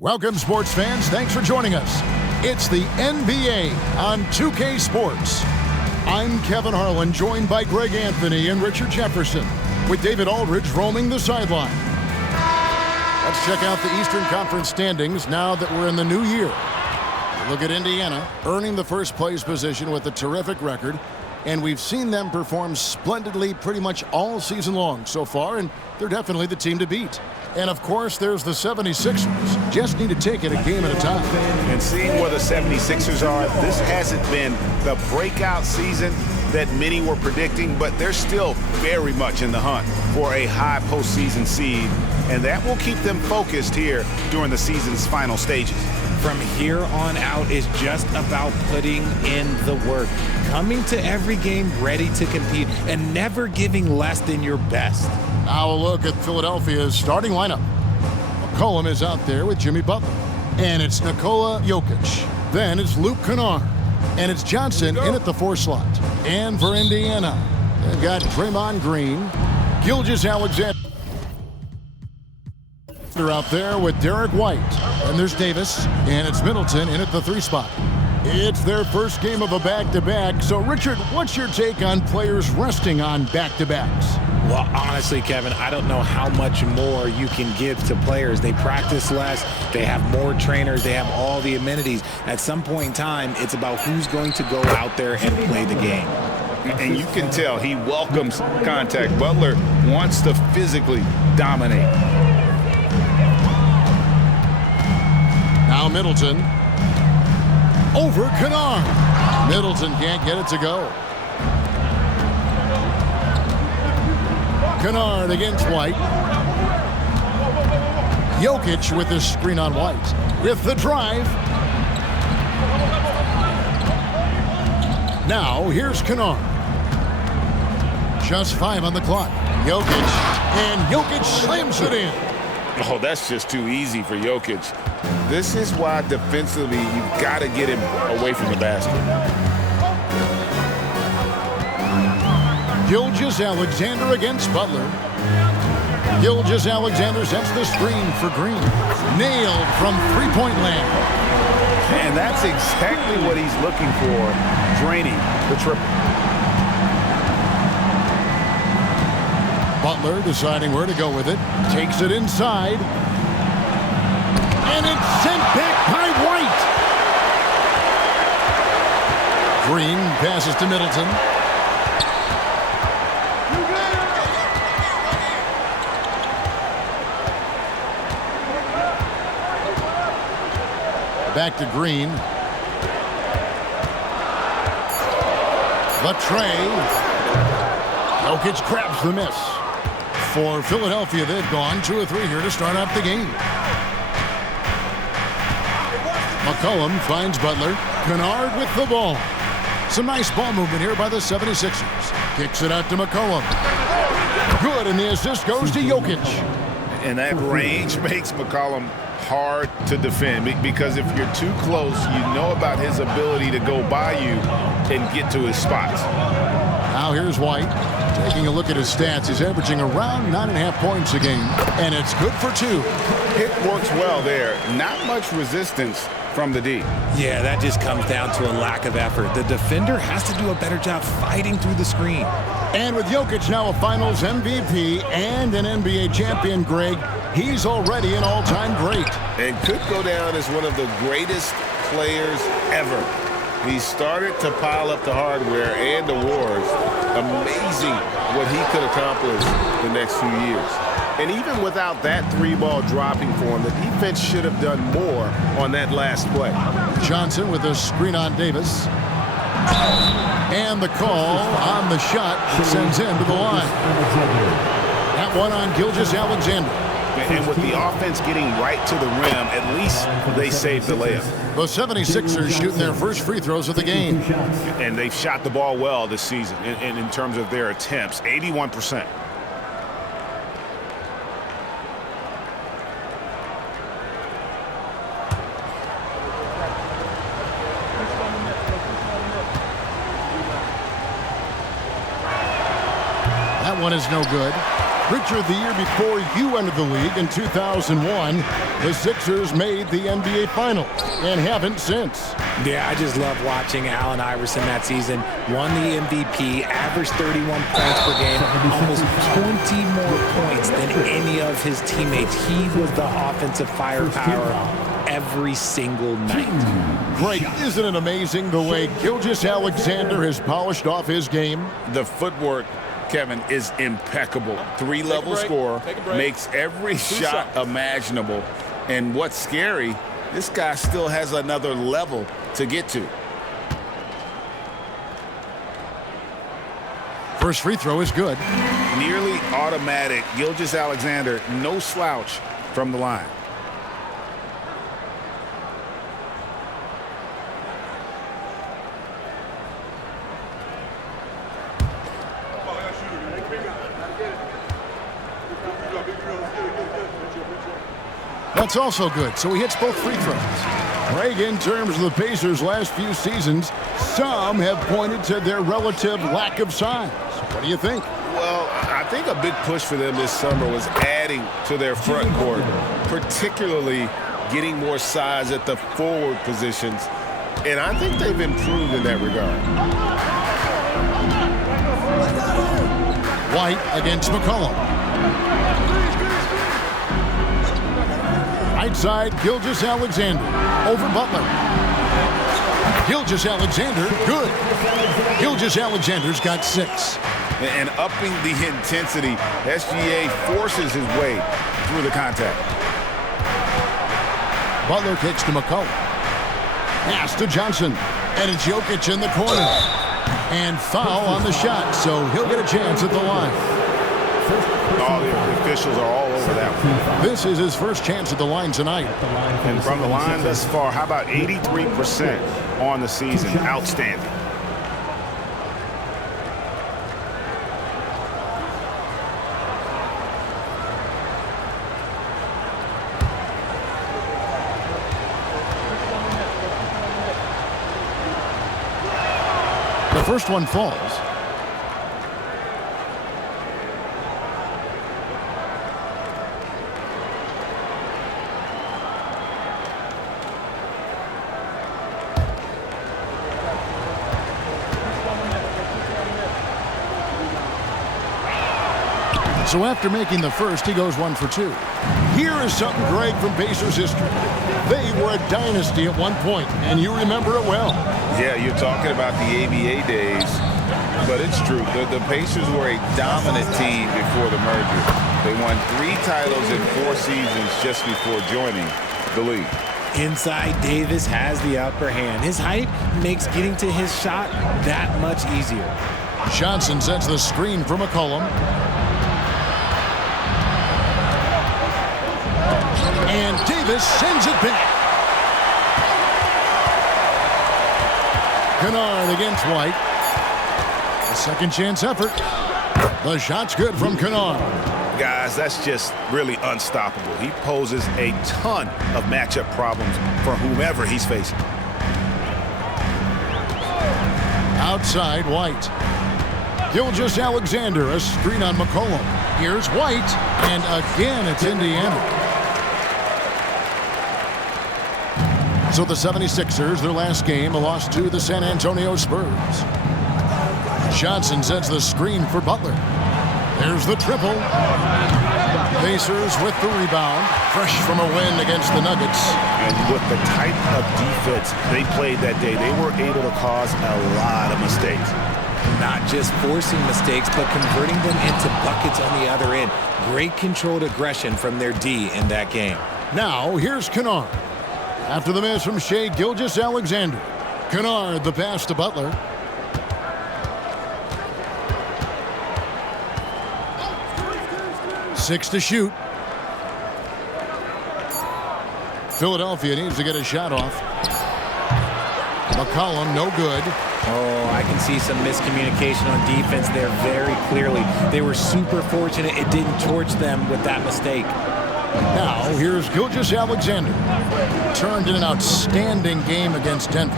Welcome, sports fans. Thanks for joining us. It's the NBA on 2K Sports. I'm Kevin Harlan, joined by Greg Anthony and Richard Jefferson, with David Aldridge roaming the sideline. Let's check out the Eastern Conference standings now that we're in the new year. Look at Indiana, earning the first place position with a terrific record, and we've seen them perform splendidly pretty much all season long so far, and they're definitely the team to beat. And, of course, there's the 76ers. Just need to take it a game at a time. And seeing where the 76ers are, this hasn't been the breakout season that many were predicting, but they're still very much in the hunt for a high postseason seed, and that will keep them focused here during the season's final stages. From here on out is just about putting in the work, coming to every game ready to compete, and never giving less than your best. Now a look at Philadelphia's starting lineup. McCollum is out there with Jimmy Butler. And it's Nikola Jokic. Then it's Luke Kennard. And it's Johnson in at the 4 slot. And for Indiana, they've got Draymond Green, Gilgeous-Alexander out there with Derek White. And there's Davis, and it's Middleton in at the 3 spot. It's their first game of a back-to-back. So, Richard, what's your take on players resting on back-to-backs? Well, honestly, Kevin, I don't know how much more you can give to players. They practice less. They have more trainers. They have all the amenities. At some point in time, it's about who's going to go out there and play the game. And you can tell he welcomes contact. Butler wants to physically dominate. Now Middleton. Over Kennard. Middleton can't get it to go. Kennard against White. Jokic with the screen on White. With the drive. Now here's Kennard. Just 5 on the clock. Jokic. And Jokic slams it in. Oh, that's just too easy for Jokic. This is why defensively you've got to get him away from the basket. Gilgeous-Alexander against Butler. Gilgeous-Alexander sets the screen for Green. Nailed from three-point land. And that's exactly what he's looking for, draining the triple. Butler deciding where to go with it. Takes it inside. And it's sent back by White. Green passes to Middleton. Back to Green. The tray. Jokic grabs the miss. For Philadelphia, they've gone 2 of 3 here to start out the game. McCollum finds Butler. Kennard with the ball. Some nice ball movement here by the 76ers. Kicks it out to McCollum. Good, and the assist goes to Jokic. And that range makes McCollum hard to defend, because if you're too close, you know about his ability to go by you and get to his spots. Now here's White. Taking a look at his stats, he's averaging around 9.5 points a game, and it's good for 2. It works well there. Not much resistance from the D. Yeah, that just comes down to a lack of effort. The defender has to do a better job fighting through the screen. And with Jokic now a Finals MVP and an NBA champion, Greg, he's already an all-time great. And could go down as one of the greatest players ever. He started to pile up the hardware and awards. Amazing what he could accomplish the next few years. And even without that 3-ball dropping for him, the defense should have done more on that last play. Johnson with a screen on Davis. And the call on the shot sends him to the line. That one on Gilgeous-Alexander. And with the offense getting right to the rim, at least they saved the layup. The 76ers shooting their first free throws of the game. And they've shot the ball well this season in terms of their attempts, 81%. That one is no good. Richard, the year before you entered the league in 2001, the Sixers made the NBA Finals and haven't since. Yeah, I just love watching Allen Iverson that season. Won the MVP, averaged 31 points per game, almost 20 more points than any of his teammates. He was the offensive firepower every single night. Greg, isn't it amazing the way Gilgeous-Alexander has polished off his game? The footwork, Kevin, is impeccable. Three-level scorer, makes every shot imaginable. And what's scary, this guy still has another level to get to. First free throw is good. Nearly automatic. Gilgeous-Alexander, no slouch from the line. That's also good, so he hits both free throws. Greg, in terms of the Pacers' last few seasons, some have pointed to their relative lack of size. What do you think? Well, I think a big push for them this summer was adding to their front court, particularly getting more size at the forward positions, and I think they've improved in that regard. White against McCollum. Right side, Gilgeous-Alexander over Butler. Gilgeous-Alexander, good. Gilgeous-Alexander's got 6. And upping the intensity, SGA forces his way through the contact. Butler kicks to McCollum. Pass to Johnson. And it's Jokic in the corner. And foul on the shot, so he'll get a chance at the line. All the officials are all over that one. This is his first chance at the line tonight. And from the line thus far, how about 83% on the season? Outstanding. The first one falls. So after making the first, he goes 1 for 2. Here is something, Greg, from Pacers history. They were a dynasty at one point, and you remember it well. Yeah, you're talking about the ABA days, but it's true. The Pacers were a dominant team before the merger. They won 3 titles in 4 seasons just before joining the league. Inside, Davis has the upper hand. His height makes getting to his shot that much easier. Johnson sets the screen for McCollum. And Davis sends it back. Kennard against White. A second chance effort. The shot's good from Kennard. Guys, that's just really unstoppable. He poses a ton of matchup problems for whomever he's facing. Outside, White. Gilgeous-Alexander, a screen on McCollum. Here's White, and again it's Indiana. So the 76ers, their last game, a loss to the San Antonio Spurs. Johnson sets the screen for Butler. There's the triple. Pacers with the rebound, fresh from a win against the Nuggets. And with the type of defense they played that day, they were able to cause a lot of mistakes. Not just forcing mistakes, but converting them into buckets on the other end. Great controlled aggression from their D in that game. Now, here's Kennard. After the miss from Shai Gilgeous-Alexander. Kennard, the pass to Butler. Six to shoot. Philadelphia needs to get a shot off. McCollum, no good. Oh, I can see some miscommunication on defense there very clearly. They were super fortunate it didn't torch them with that mistake. Now, here's Gilgeous-Alexander. Turned in an outstanding game against Denver.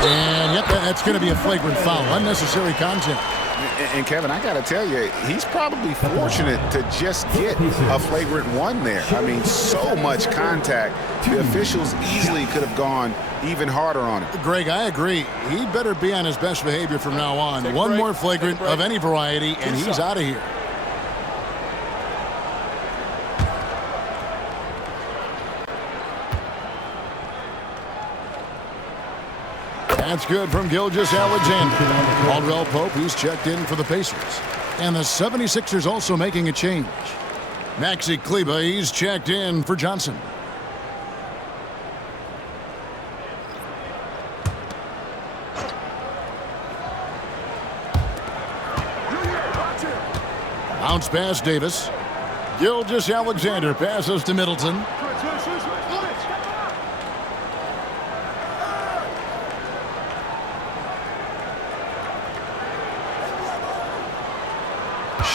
And yet That's going to be a flagrant foul, unnecessary contact. And Kevin, I got to tell you, he's probably fortunate to just get a flagrant one there. I mean, so much contact. The officials easily could have gone even harder on it. Greg, I agree. He better be on his best behavior from now on. One more flagrant of any variety, and he's out of here. That's good from Gilgeous-Alexander. Caldwell Pope, he's checked in for the Pacers. And the 76ers also making a change. Maxi Kleber, he's checked in for Johnson. Bounce pass Davis. Gilgeous-Alexander passes to Middleton.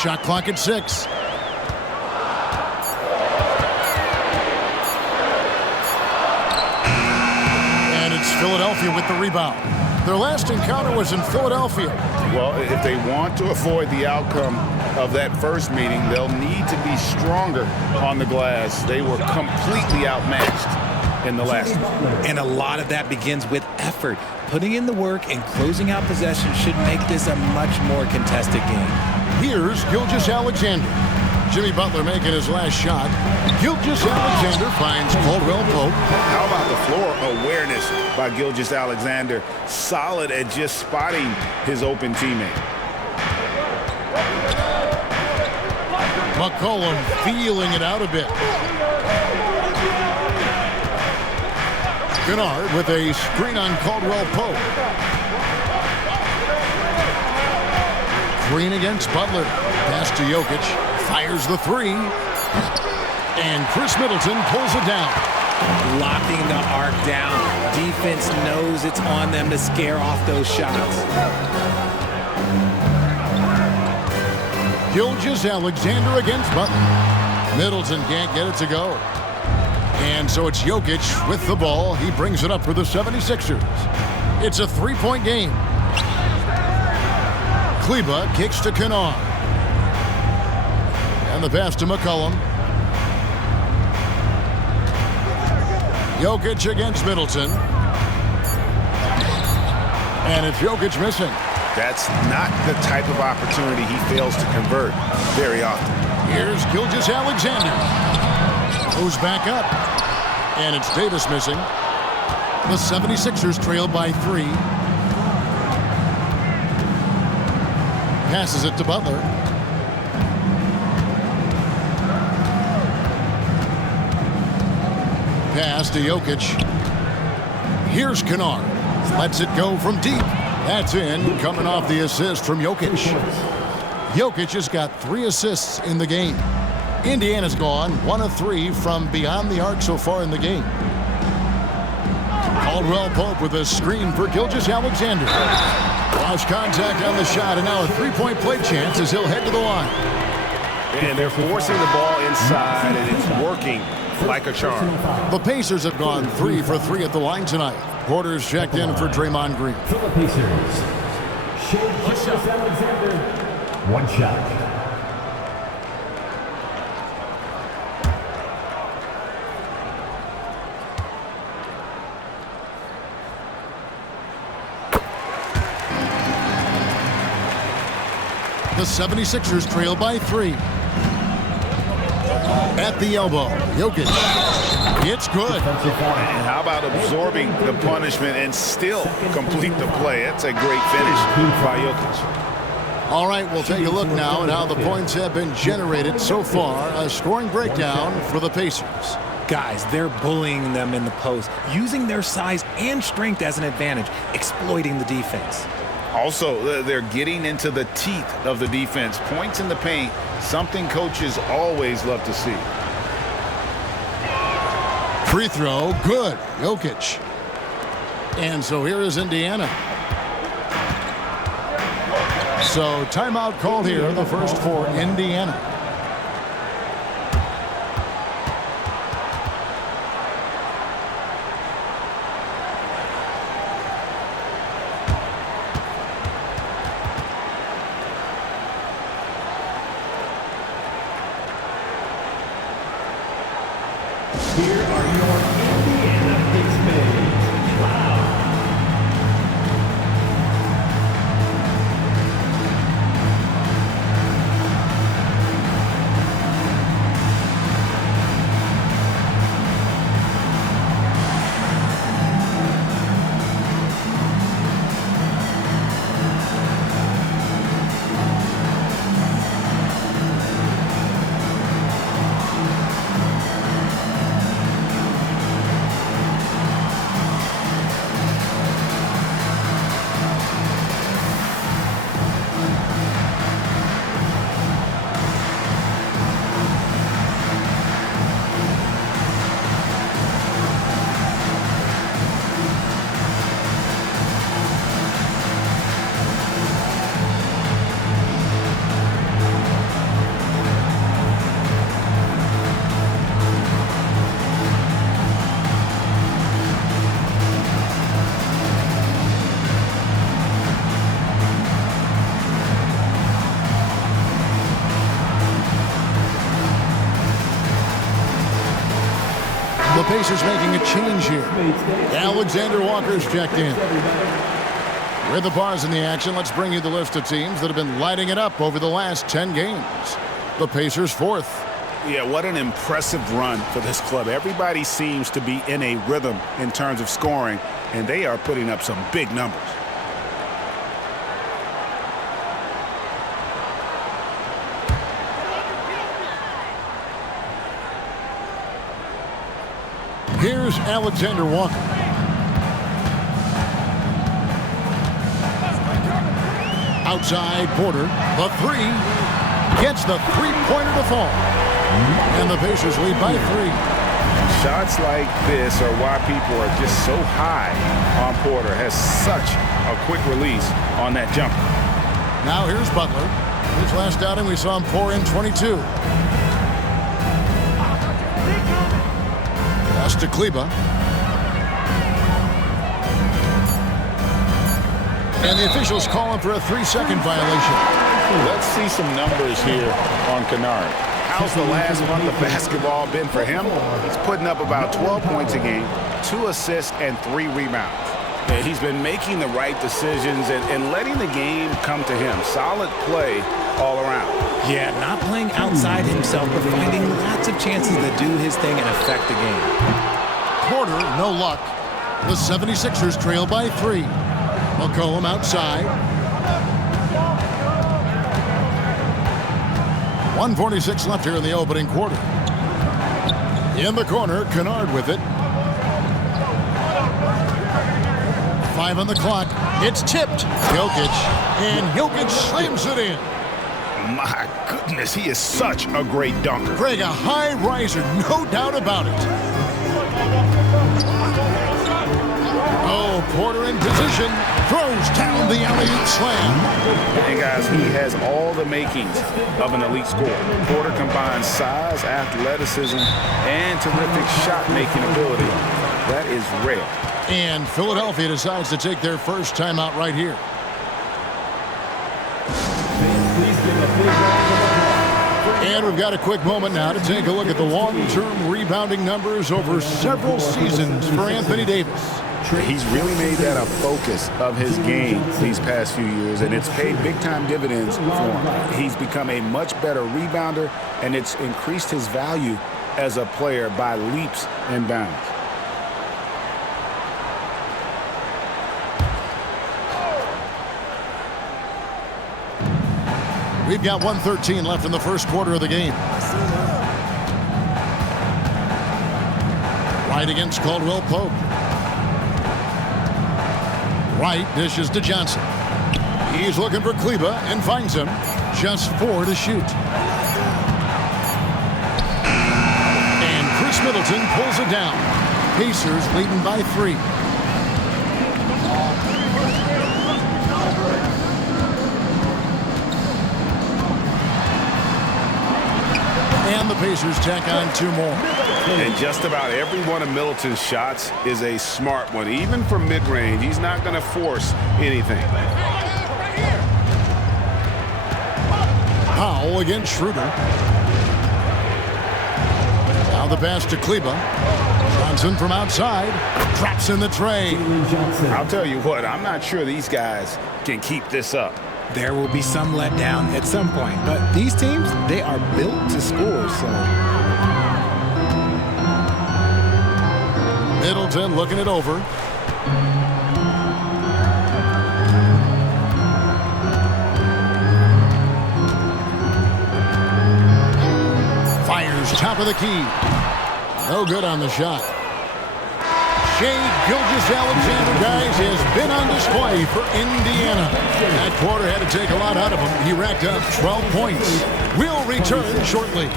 Shot clock at 6. And it's Philadelphia with the rebound. Their last encounter was in Philadelphia. Well, if they want to avoid the outcome of that first meeting, they'll need to be stronger on the glass. They were completely outmatched in the last one. And a lot of that begins with effort. Putting in the work and closing out possession should make this a much more contested game. Here's Gilgeous-Alexander. Jimmy Butler making his last shot. Gilgeous-Alexander finds Caldwell Pope. How about the floor awareness by Gilgeous-Alexander? Solid at just spotting his open teammate. McCollum feeling it out a bit. Kennard with a screen on Caldwell Pope. Green against Butler. Pass to Jokic. Fires the three. And Chris Middleton pulls it down. Locking the arc down. Defense knows it's on them to scare off those shots. Gilgeous-Alexander against Butler. Middleton can't get it to go. And so it's Jokic with the ball. He brings it up for the 76ers. It's a three-point game. Kleber kicks to Kennard. And the pass to McCollum. Jokic against Middleton. And it's Jokic missing. That's not the type of opportunity he fails to convert very often. Here's Gilgeous-Alexander. Goes back up. And it's Davis missing. The 76ers trail by 3. Passes it to Butler. Pass to Jokic. Here's Kennard. Lets it go from deep. That's in, coming off the assist from Jokic. Jokic has got 3 assists in the game. Indiana's gone 1 of 3 from beyond the arc so far in the game. Caldwell Pope with a screen for Gilgeous-Alexander. Lost contact on the shot, and now a three-point play chance as he'll head to the line. And they're forcing the ball inside, and it's working like a charm. The Pacers have gone 3 for 3 at the line tonight. Porter's checked in for Draymond Green. For the Pacers, Gilgeous-Alexander, 1 shot. The 76ers trail by 3. At the elbow, Jokic. It's good. And how about absorbing the punishment and still complete the play? That's a great finish by Jokic. All right, we'll take a look now at how the points have been generated so far. A scoring breakdown for the Pacers. Guys, they're bullying them in the post, using their size and strength as an advantage, exploiting the defense. Also, they're getting into the teeth of the defense. Points in the paint, something coaches always love to see. Free throw, good. Jokic. And so here is Indiana. So timeout called here, the first for Indiana. Here are your Indiana Pacemates. Loud. The Pacers making a change here. Alexander Walker's checked in. With the bars in the action, let's bring you the list of teams that have been lighting it up over the last 10 games. The Pacers fourth. Yeah, what an impressive run for this club. Everybody seems to be in a rhythm in terms of scoring, and they are putting up some big numbers. Here's Alexander Walker. Outside Porter, the three. Gets the three-pointer to fall. And the Pacers lead by 3. Shots like this are why people are just so high on Porter. Has such a quick release on that jumper. Now here's Butler. His last outing, we saw him pour in 22. Pass to Kleba. And the officials call him for a 3-second violation. Let's see some numbers here on Kennard. How's the last month of basketball been for him? He's putting up about 12 points a game, 2 assists, and 3 rebounds. Yeah, he's been making the right decisions and letting the game come to him. Solid play all around. Yeah, not playing outside himself, but finding lots of chances to do his thing and affect the game. Porter, no luck. The 76ers trail by 3. McCollum outside. 1:46 left here in the opening quarter. In the corner, Kennard with it. 5 on the clock. It's tipped. Jokic. And Jokic slams it in. My goodness, he is such a great dunker. Greg, a high riser, no doubt about it. Oh, Porter in position. Throws down the alley-oop slam. And guys, he has all the makings of an elite scorer. Porter combines size, athleticism, and terrific shot-making ability. That is rare. And Philadelphia decides to take their first timeout right here. And we've got a quick moment now to take a look at the long-term rebounding numbers over several seasons for Anthony Davis. He's really made that a focus of his game these past few years, and it's paid big-time dividends for him. He's become a much better rebounder, and it's increased his value as a player by leaps and bounds. We've got 1:13 left in the first quarter of the game. Wright against Caldwell Pope. Wright dishes to Johnson. He's looking for Kleba and finds him. Just 4 to shoot. And Chris Middleton pulls it down. Pacers leading by 3. And the Pacers tack on 2 more. And just about every one of Middleton's shots is a smart one. Even from mid-range, he's not going to force anything. Powell against Schroeder. Now the pass to Kleba. Johnson from outside. Drops in the tray. I'll tell you what, I'm not sure these guys can keep this up. There will be some letdown at some point, but these teams, they are built to score, so. Middleton looking it over. Fires top of the key. No good on the shot. Shai Gilgeous-Alexander, guys, has been on display for Indiana. That quarter had to take a lot out of him. He racked up 12 points. We'll return shortly.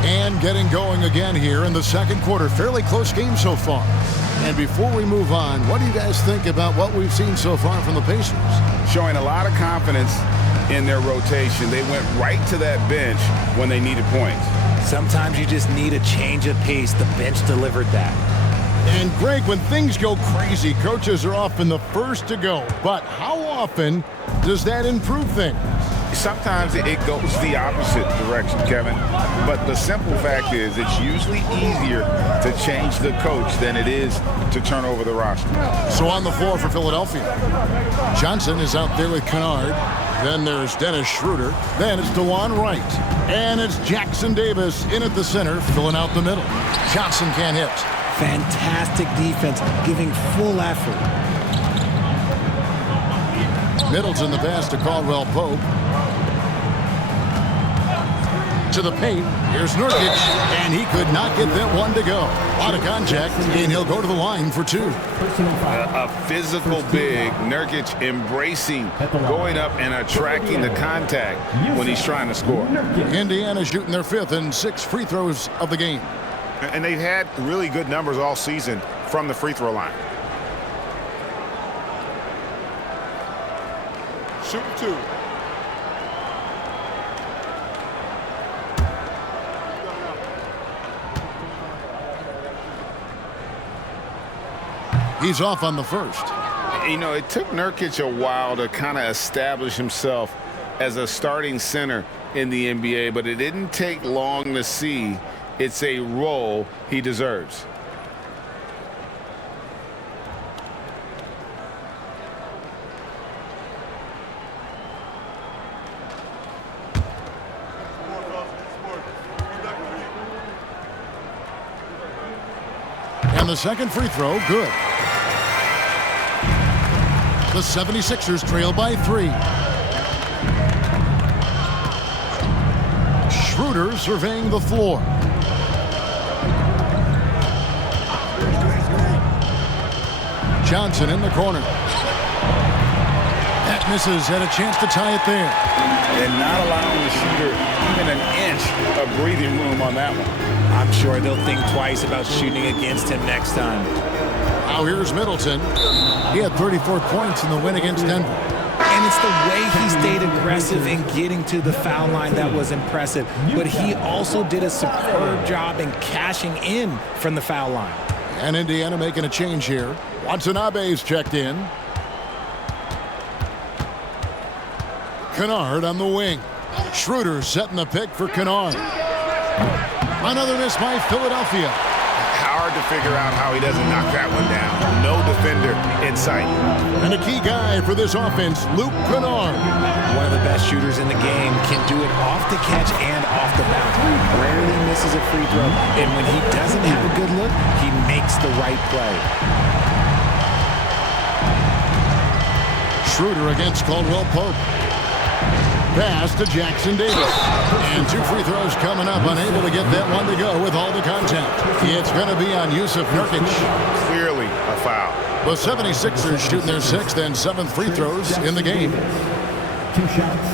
And getting going again here in the second quarter. Fairly close game so far. And before we move on, what do you guys think about what we've seen so far from the Pacers? Showing a lot of confidence in their rotation. They went right to that bench when they needed points. Sometimes you just need a change of pace. The bench delivered that. And Greg, when things go crazy, coaches are often the first to go. But how often does that improve things? Sometimes it goes the opposite direction, Kevin. But the simple fact is it's usually easier to change the coach than it is to turn over the roster. So on the floor for Philadelphia, Johnson is out there with Kennard. Then there's Dennis Schroeder. Then it's DeJuan Wright. And it's Jackson Davis in at the center, filling out the middle. Johnson can't hit. Fantastic defense, giving full effort. Middleton the pass to Caldwell Pope. To the paint. Here's Nurkic, and he could not get that one to go. A lot of contact, and he'll go to the line for two. A physical big, Nurkic embracing, going up and attracting the contact when he's trying to score. Indiana shooting their fifth and 6 free throws of the game. And they've had really good numbers all season from the free throw line. Shoot 2. He's off on the first. You know, it took Nurkic a while to kind of establish himself as a starting center in the NBA, but it didn't take long to see it's a role he deserves. And the second free throw, good. The 76ers trail by 3. Schroeder surveying the floor. Johnson in the corner. That misses, had a chance to tie it there. And not allowing the shooter even an inch of breathing room on that one. I'm sure they'll think twice about shooting against him next time. Now here's Middleton. He had 34 points in the win against Denver. And it's the way he stayed aggressive in getting to the foul line that was impressive. But he also did a superb job in cashing in from the foul line. And Indiana making a change here. Watanabe's checked in. Kennard on the wing. Schroeder setting the pick for Kennard. Another miss by Philadelphia. Hard to figure out how he doesn't knock that one down. No defender in sight. And a key guy for this offense, Luke Kennard. One of the best shooters in the game, can do it off the catch and off the bounce. Rarely misses a free throw. And when he doesn't have a good look, he makes the right play. Schroeder against Caldwell Pope. Pass to Jackson Davis. And 2 free throws coming up. Unable to get that one to go with all the contact. It's going to be on Yusuf Nurkic. Clearly a foul. The 76ers shooting their 6th and 7th free throws in the game. 2 shots.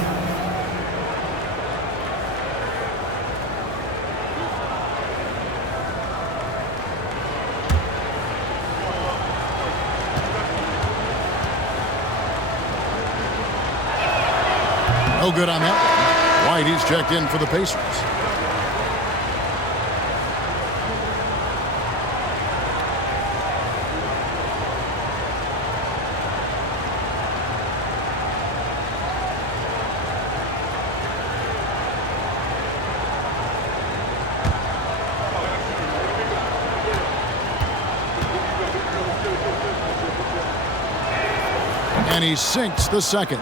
No good on that one. White, he's checked in for the Pacers. And he sinks the second.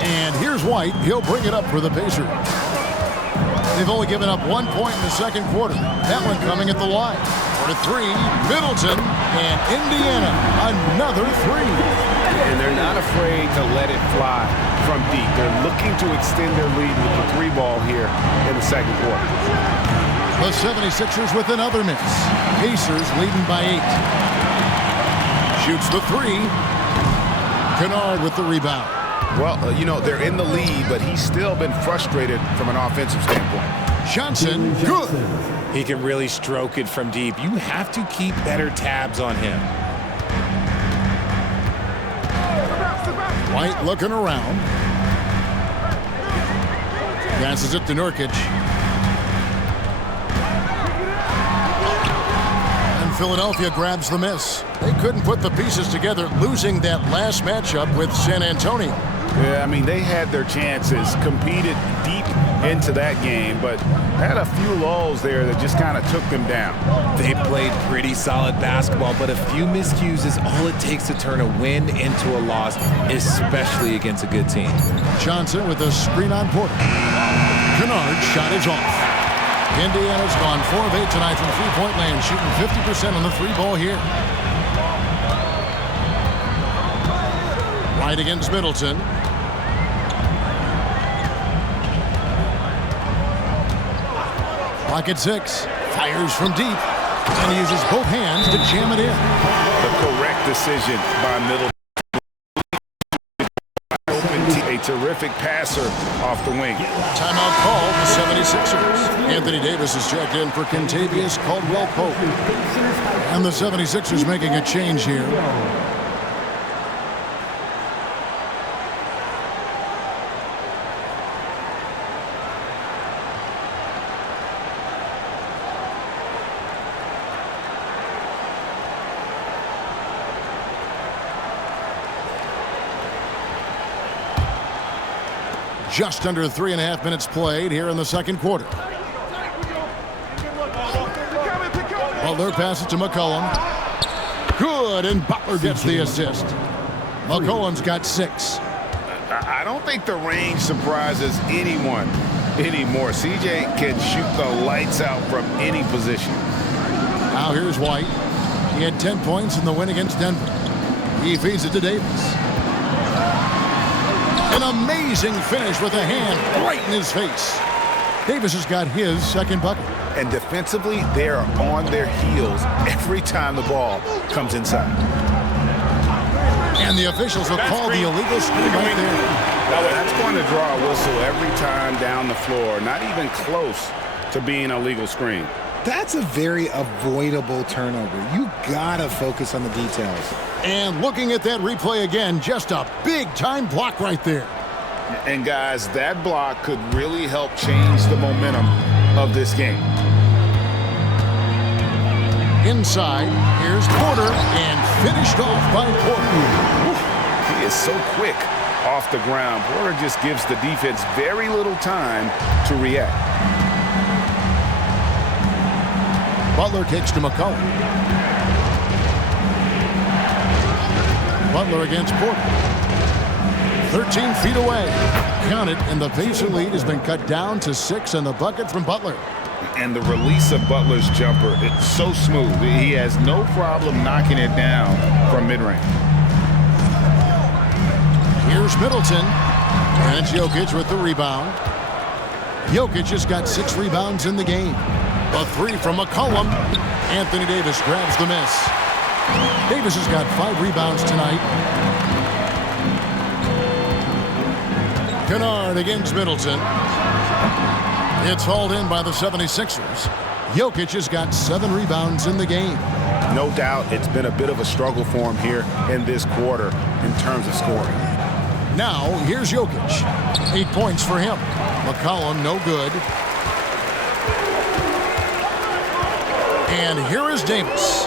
And here's White. He'll bring it up for the Pacers. They've only given up 1 point in the second quarter. That one coming at the line. For three, Middleton, and Indiana, another three. And they're not afraid to let it fly from deep. They're looking to extend their lead with the three ball here in the second quarter. The 76ers with another miss. Pacers leading by 8. Shoots the three. Kennard with the rebound. Well, you know, they're in the lead, but he's still been frustrated from an offensive standpoint. Johnson, good. He can really stroke it from deep. You have to keep better tabs on him. White looking around. Passes it to Nurkic. And Philadelphia grabs the miss. They couldn't put the pieces together, losing that last matchup with San Antonio. Yeah, I mean, they had their chances, competed deep into that game, but had a few lulls there that just kind of took them down. They played pretty solid basketball, but a few miscues is all it takes to turn a win into a loss, especially against a good team. Johnson with a screen on Porter. Kennard's shot is off. Indiana's gone 4 of 8 tonight from three-point land, shooting 50% on the three ball here. White against Middleton. Pocket 6. Fires from deep. And he uses both hands to jam it in. The correct decision by Middleton. A terrific passer off the wing. Timeout called the 76ers. Anthony Davis is checked in for Kentavious Caldwell-Pope. And the 76ers making a change here. Just under 3.5 minutes played here in the second quarter. Butler passes to McCollum. Good, and Butler gets the assist. McCollum's got 6. I don't think the range surprises anyone anymore. CJ can shoot the lights out from any position. Now here's White. He had 10 points in the win against Denver. He feeds it to Davis. An amazing finish with a hand right in his face. Davis has got his second bucket. And defensively, they're on their heels every time the ball comes inside. And the officials will call the illegal screen right there. That's going to draw a whistle every time down the floor. Not even close to being a legal screen. That's a very avoidable turnover. You gotta focus on the details. And looking at that replay again, just a big-time block right there. And guys, that block could really help change the momentum of this game. Inside, here's Porter, and finished off by Porter. He is so quick off the ground. Porter just gives the defense very little time to react. Butler kicks to McCollum. Butler against Porter. 13 feet away. Count it, and the Pacer lead has been cut down to 6, and the bucket from Butler. And the release of Butler's jumper, it's so smooth. He has no problem knocking it down from mid-range. Here's Middleton. And it's Jokic with the rebound. Jokic has got 6 rebounds in the game. A 3 from McCollum. Anthony Davis grabs the miss. Davis has got 5 rebounds tonight. Kennard against Middleton. It's hauled in by the 76ers. Jokic has got 7 rebounds in the game. No doubt it's been a bit of a struggle for him here in this quarter in terms of scoring. Now, here's Jokic. 8 points for him. McCollum, no good. And here is Davis.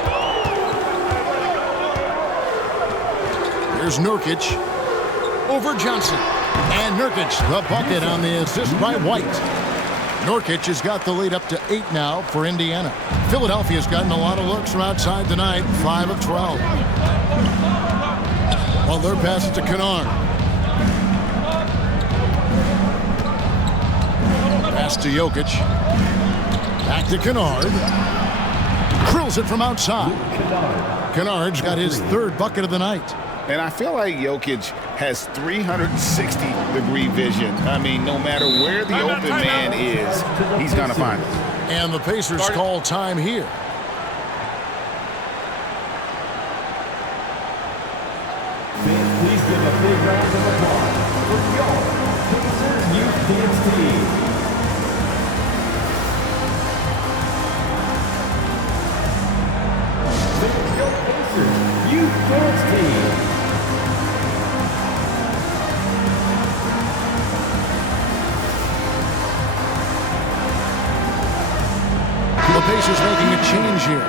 Here's Nurkic over Johnson. And Nurkic, the bucket on the assist by White. Nurkic has got the lead up to 8 now for Indiana. Philadelphia's gotten a lot of looks from outside tonight, 5 of 12. Butler passes to Kennard. Pass to Jokic. Back to Kennard. Drills it from outside. Kennard's got his 3rd bucket of the night. And I feel like Jokic has 360-degree vision. I mean, no matter where the open man is, he's going to find it. And the Pacers call time here. Please give a big round of applause for your Pacers Youth Dance Team. Your Pacers Youth Dance Team. The Pacers making a change here.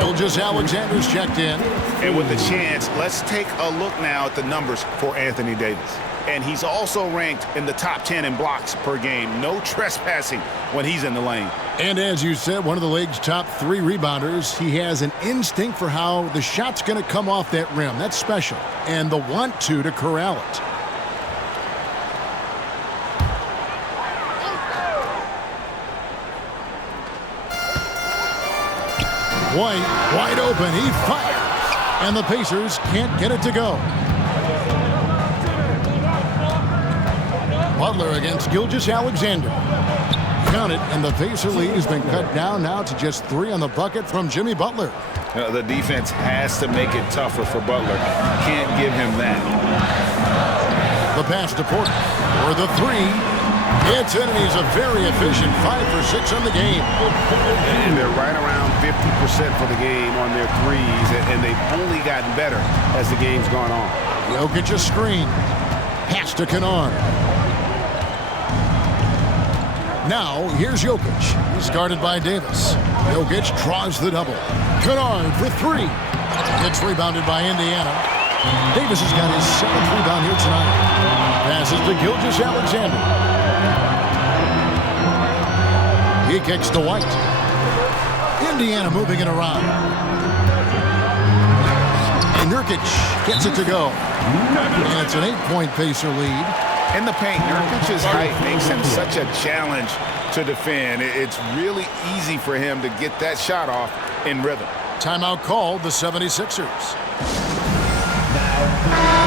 Gilgeous-Alexander's checked in. And with the chance, let's take a look now at the numbers for Anthony Davis. And he's also ranked in the top 10 in blocks per game. No trespassing when he's in the lane. And as you said, one of the league's top 3 rebounders. He has an instinct for how the shot's going to come off that rim. That's special. And the want to corral it. White, wide open, he fires, and the Pacers can't get it to go. Butler against Gilgeous-Alexander. Count it, and the Pacer lead has been cut down now to just 3 on the bucket from Jimmy Butler. The defense has to make it tougher for Butler. Can't give him that. The pass to Porter for the 3. It's in, and he's a very efficient 5 for 6 on the game. And they're right around 50% for the game on their threes, and they've only gotten better as the game's gone on. Jokic a screen. Pass to Kennard. Now, here's Jokic. He's guarded by Davis. Jokic draws the double. Kennard for 3. It's rebounded by Indiana. Davis has got his 7th rebound here tonight. Passes to Gilgeous-Alexander. He kicks to White. Indiana moving it around. And Nurkic gets it to go. And it's an 8-point Pacer lead. In the paint, Nurkic's height makes him such a challenge to defend. It's really easy for him to get that shot off in rhythm. Timeout called, the 76ers.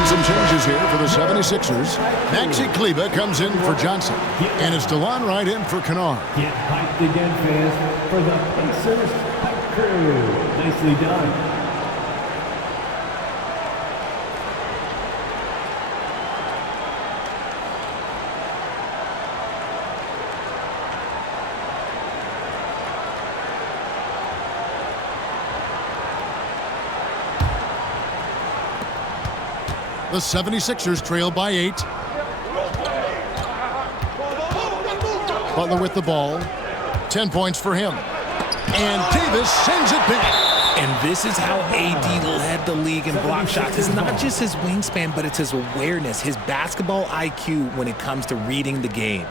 Some changes here for the 76ers. Maxi Kleber comes in for Johnson. And it's DeLon Wright in for Kennard. Get hyped again, fans, for the Pacers Hype Crew. Nicely done. The 76ers trail by 8. Butler with the ball. 10 points for him. And Davis sends it back. And this is how AD led the league in block shots. It's not just his wingspan, but it's his awareness, his basketball IQ when it comes to reading the game.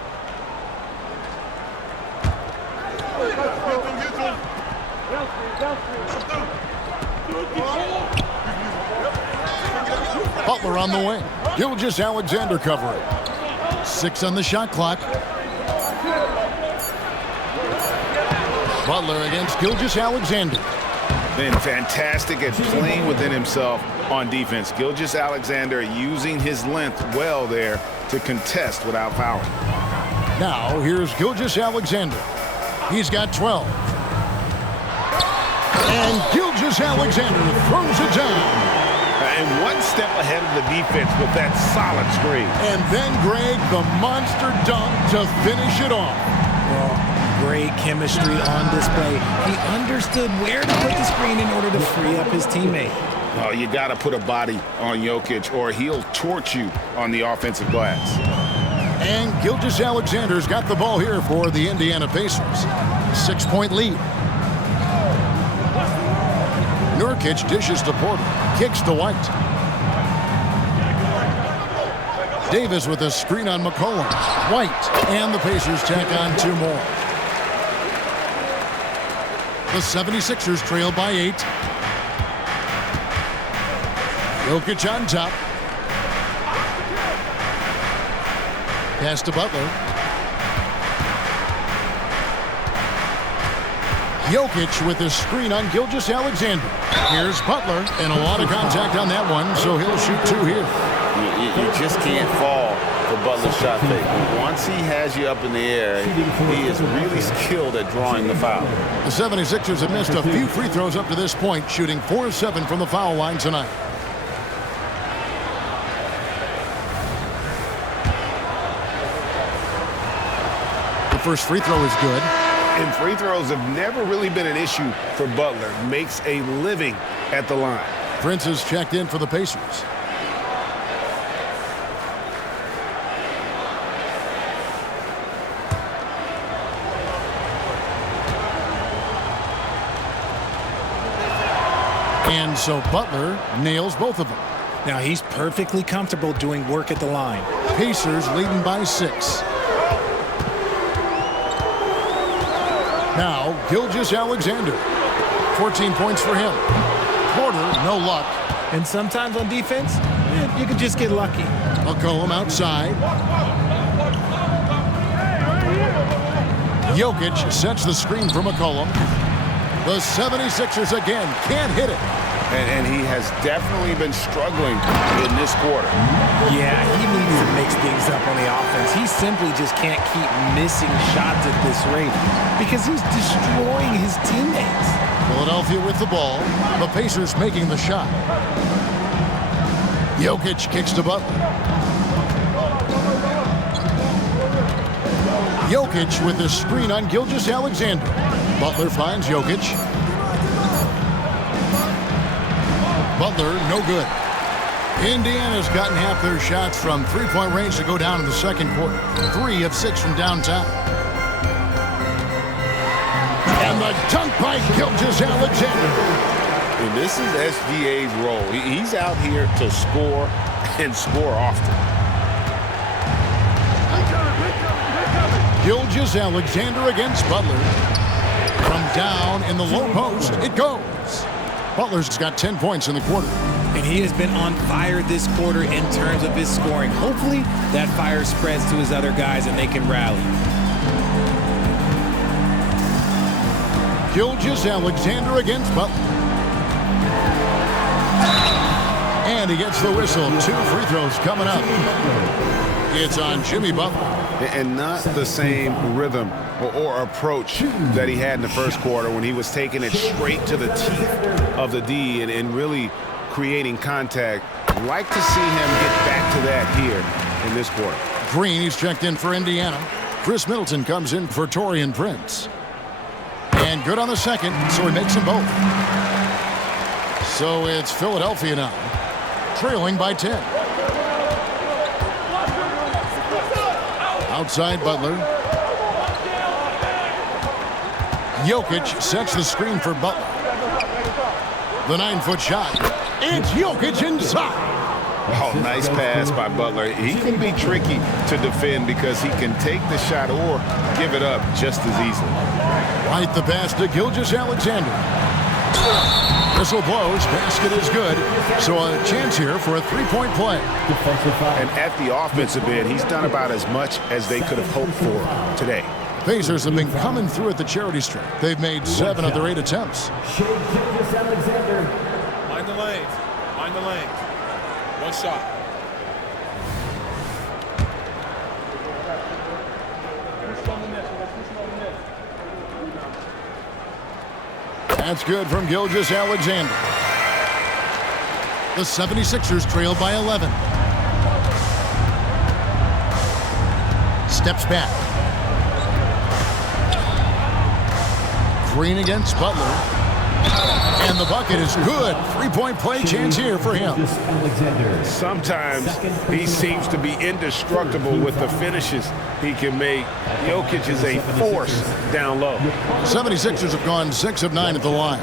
Butler on the wing. Gilgeous-Alexander covering. 6 on the shot clock. Butler against Gilgeous-Alexander. Been fantastic at playing within himself on defense. Gilgeous-Alexander using his length well there to contest without fouling. Now here's Gilgeous-Alexander. He's got 12. And Gilgeous-Alexander throws it down. And one step ahead of the defense with that solid screen. And then, Greg, the monster dunk to finish it off. Well, great chemistry on display. He understood where to put the screen in order to free up his teammate. Oh, you got to put a body on Jokic or he'll torch you on the offensive glass. And Gilgeous-Alexander's got the ball here for the Indiana Pacers. 6-point lead. Nurkic dishes to Porter. Kicks to White. Davis with a screen on McCollum. White. And the Pacers tack on 2 more. The 76ers trail by 8. Jokic on top. Pass to Butler. Jokic with a screen on Gilgeous-Alexander. Here's Butler, and a lot of contact on that one, so he'll shoot 2 here. You just can't fall for Butler's shot fake. Once he has you up in the air, he is really skilled at drawing the foul. The 76ers have missed a few free throws up to this point, shooting 4 of 7 from the foul line tonight. The first free throw is good. And free throws have never really been an issue for Butler. Makes a living at the line. Prince is checked in for the Pacers. And so Butler nails both of them. Now he's perfectly comfortable doing work at the line. Pacers leading by 6. Now Gilgeous-Alexander. 14 points for him. Porter, no luck. And sometimes on defense, you can just get lucky. McCollum outside. Jokic sets the screen for McCollum. The 76ers again can't hit it. And he has definitely been struggling in this quarter. Yeah, he needs to mix things up on the offense. He simply just can't keep missing shots at this rate because he's destroying his teammates. Philadelphia with the ball. The Pacers making the shot. Jokic kicks to Butler. Jokic with the screen on Gilgeous-Alexander. Butler finds Jokic. Butler, no good. Indiana's gotten half their shots from three-point range to go down in the second quarter. 3 of 6 from downtown. And the dunk by Gilgeous-Alexander. And this is SGA's role. He's out here to score and score often. Gilgeous-Alexander against Butler. From down in the low post, it goes. Butler's got 10 points in the quarter. And he has been on fire this quarter in terms of his scoring. Hopefully, that fire spreads to his other guys and they can rally. Gilgeous-Alexander against Butler. And he gets the whistle. 2 free throws coming up. It's on Jimmy Butler. And not the same rhythm or approach that he had in the first quarter when he was taking it straight to the teeth of the D and really creating contact. Like to see him get back to that here in this quarter. Green, he's checked in for Indiana. Chris Middleton comes in for Taurean Prince. And good on the second, so he makes them both. So it's Philadelphia now, trailing by 10. Outside Butler. Jokic sets the screen for Butler. The 9-foot shot. It's Jokic inside. Oh, nice pass by Butler. He can be tricky to defend because he can take the shot or give it up just as easily. Right, the pass to Gilgeous-Alexander. Whistle blows. Basket is good. So a chance here for a 3-point play. And at the offensive end, he's done about as much as they could have hoped for today. Pacers have been coming through at the charity stripe. They've made 7 of their 8 attempts. Gilgeous-Alexander. Mind the lanes. Mind the lanes. One shot. That's good from Gilgeous-Alexander. The 76ers trail by 11. Steps back. Green against Butler. And the bucket is good. Three-point play chance here for him. Sometimes he seems to be indestructible with the finishes he can make. Jokic is a force down low. 76ers have gone 6 of 9 at the line.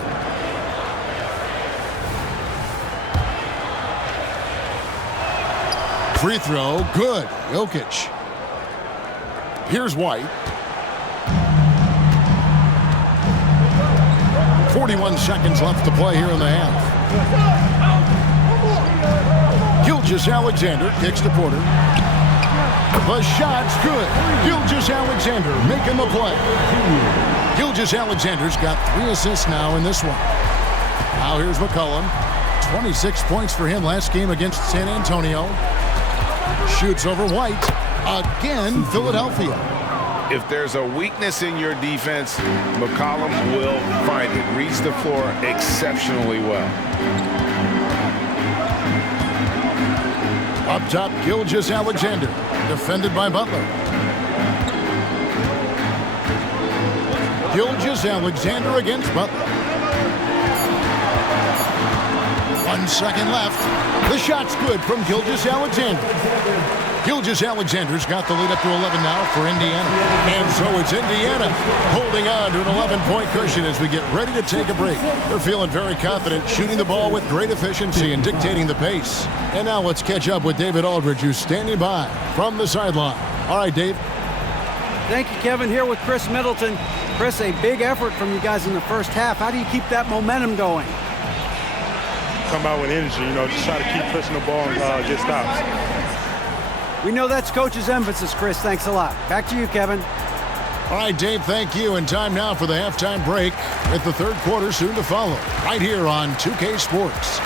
Free throw, good. Jokic. Here's White. 41 seconds left to play here in the half. Gilgeous-Alexander kicks to Porter. The shot's good. Gilgeous-Alexander making the play. Gilgeous-Alexander's got 3 assists now in this one. Now here's McCollum. 26 points for him last game against San Antonio. Shoots over White. Again, Philadelphia. If there's a weakness in your defense, McCollum will find it. Reads the floor exceptionally well. Up top, Gilgeous-Alexander, defended by Butler. Gilgeous-Alexander against Butler. 1 second left. The shot's good from Gilgeous-Alexander. Gilgeous-Alexander's got the lead up to 11 now for Indiana. And so it's Indiana holding on to an 11-point cushion as we get ready to take a break. They're feeling very confident, shooting the ball with great efficiency and dictating the pace. And now let's catch up with David Aldridge, who's standing by from the sideline. All right, Dave. Thank you, Kevin. Here with Chris Middleton. Chris, a big effort from you guys in the first half. How do you keep that momentum going? Come out with energy, just try to keep pushing the ball and get stops. We know that's Coach's emphasis, Chris. Thanks a lot. Back to you, Kevin. All right, Dave, thank you. And time now for the halftime break with the third quarter soon to follow right here on 2K Sports.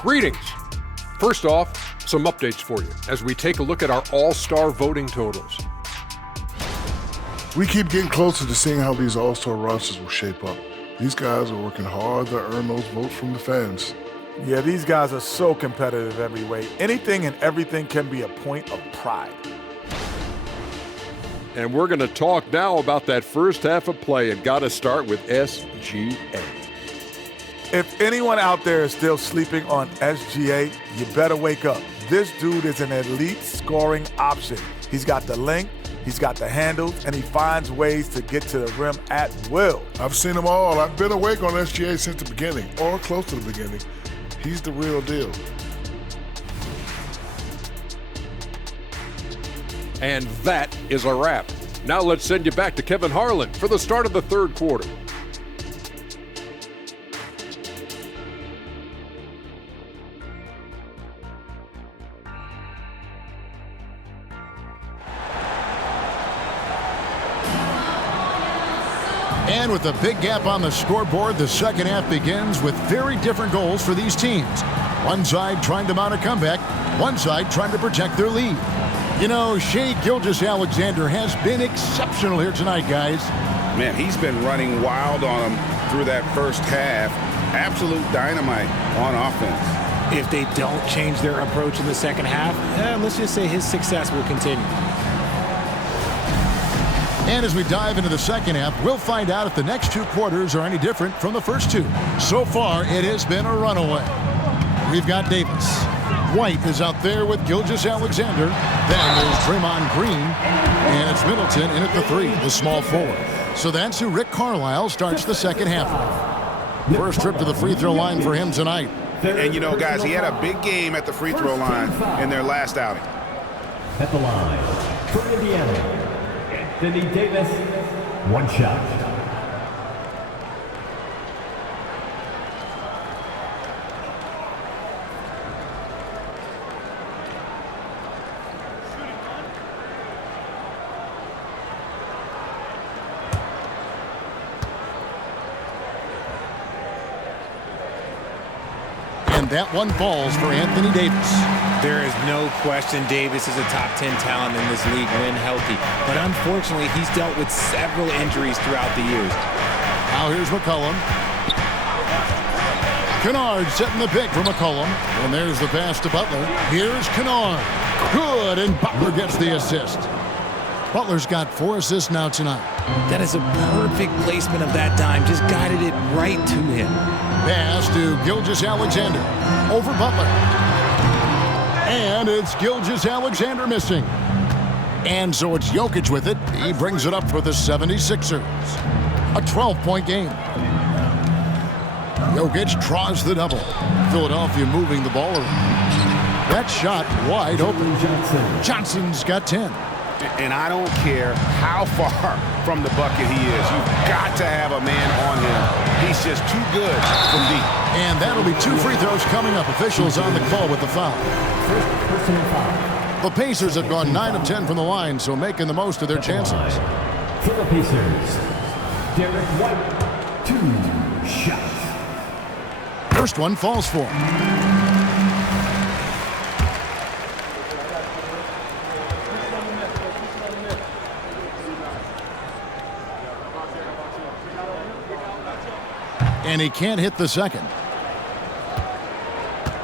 Greetings. First off, some updates for you as we take a look at our all-star voting totals. We keep getting closer to seeing how these all-star rosters will shape up. These guys are working hard to earn those votes from the fans. Yeah, these guys are so competitive every way. Anything and everything can be a point of pride. And we're going to talk now about that first half of play, and got to start with SGA. If anyone out there is still sleeping on SGA, you better wake up. This dude is an elite scoring option. He's got the length, he's got the handles, and he finds ways to get to the rim at will. I've seen them all. I've been awake on SGA since the beginning, or close to the beginning. He's the real deal. And that is a wrap. Now let's send you back to Kevin Harlan for the start of the third quarter. And with a big gap on the scoreboard, the second half begins with very different goals for these teams. One side trying to mount a comeback, one side trying to protect their lead. You know, Shai Gilgeous-Alexander has been exceptional here tonight, guys. Man, he's been running wild on them through that first half. Absolute dynamite on offense. If they don't change their approach in the second half, let's just say his success will continue. And as we dive into the second half, we'll find out if the next two quarters are any different from the first two. So far, it has been a runaway. We've got Davis. White is out there with Gilgeous-Alexander. Then there's Draymond Green. And it's Middleton in at the three, the small forward. So that's who Rick Carlisle starts the second half with. First trip to the free throw line for him tonight. And, guys, he had a big game at the free throw line in their last outing. At the line for Indiana, Anthony Davis, one shot. And that one falls for Anthony Davis. There is no question Davis is a top 10 talent in this league when healthy. But unfortunately, he's dealt with several injuries throughout the years. Now here's McCollum. Kennard setting the pick for McCollum. And there's the pass to Butler. Here's Kennard. Good, and Butler gets the assist. Butler's got 4 assists now tonight. That is a perfect placement of that dime. Just guided it right to him. Pass to Gilgeous-Alexander. Over Butler. And it's Gilgeous-Alexander missing. And so it's Jokic with it. He brings it up for the 76ers. A 12-point game. Jokic draws the double. Philadelphia moving the ball around. That shot wide open. Johnson's got 10. And I don't care how far from the bucket he is. You've got to have a man on him. He's just too good from deep. And that'll be 2 free throws coming up. Officials on the call with the foul. The Pacers have gone 9 of 10 from the line, so making the most of their chances. For the Pacers, Derek White, 2 shots. First one falls for him. And he can't hit the second.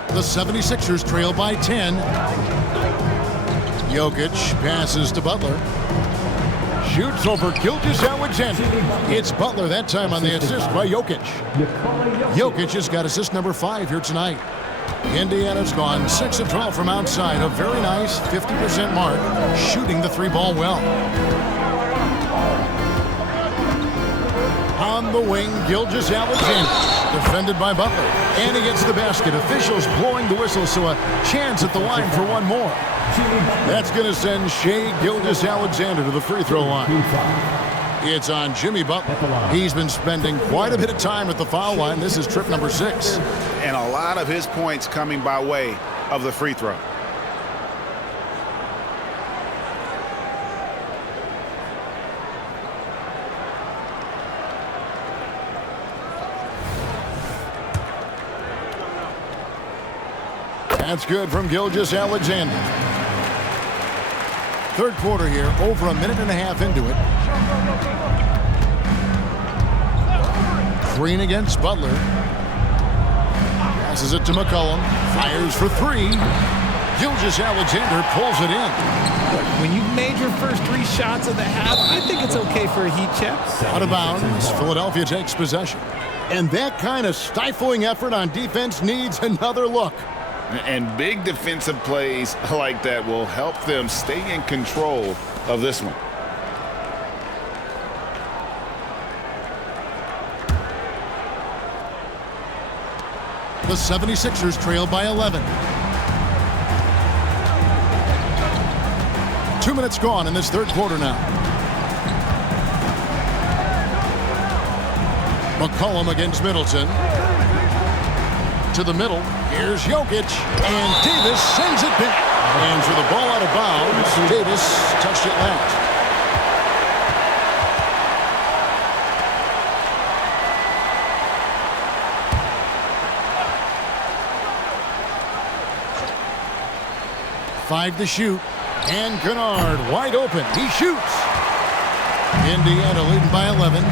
The 76ers trail by 10. Jokic passes to Butler. Shoots over Gilgeous-Alexander. It's Butler that time on the assist by Jokic. Jokic has got assist number 5 here tonight. Indiana's gone 6 of 12 from outside. A very nice 50% mark. Shooting the 3-ball well. On the wing, Gilgeous-Alexander, defended by Butler. And he gets the basket. Officials blowing the whistle, so a chance at the line for one more. That's going to send Shai Gilgeous-Alexander to the free throw line. It's on Jimmy Butler. He's been spending quite a bit of time at the foul line. This is trip number 6. And a lot of his points coming by way of the free throw. That's good from Gilgeous-Alexander. Third quarter here, over a minute and a half into it. Green against Butler. Passes it to McCollum. Fires for 3. Gilgeous-Alexander pulls it in. Look, when you've made your first 3 shots of the half, I think it's okay for a heat check. Out of bounds, Philadelphia takes possession. And that kind of stifling effort on defense needs another look. And big defensive plays like that will help them stay in control of this one. The 76ers trail by 11. 2 minutes gone in this third quarter now. McCollum against Middleton. To the middle, here's Jokic, and Davis sends it back. And for the ball out of bounds, Davis touched it last. Five to shoot, and Kennard wide open. He shoots. Indiana leading by 11.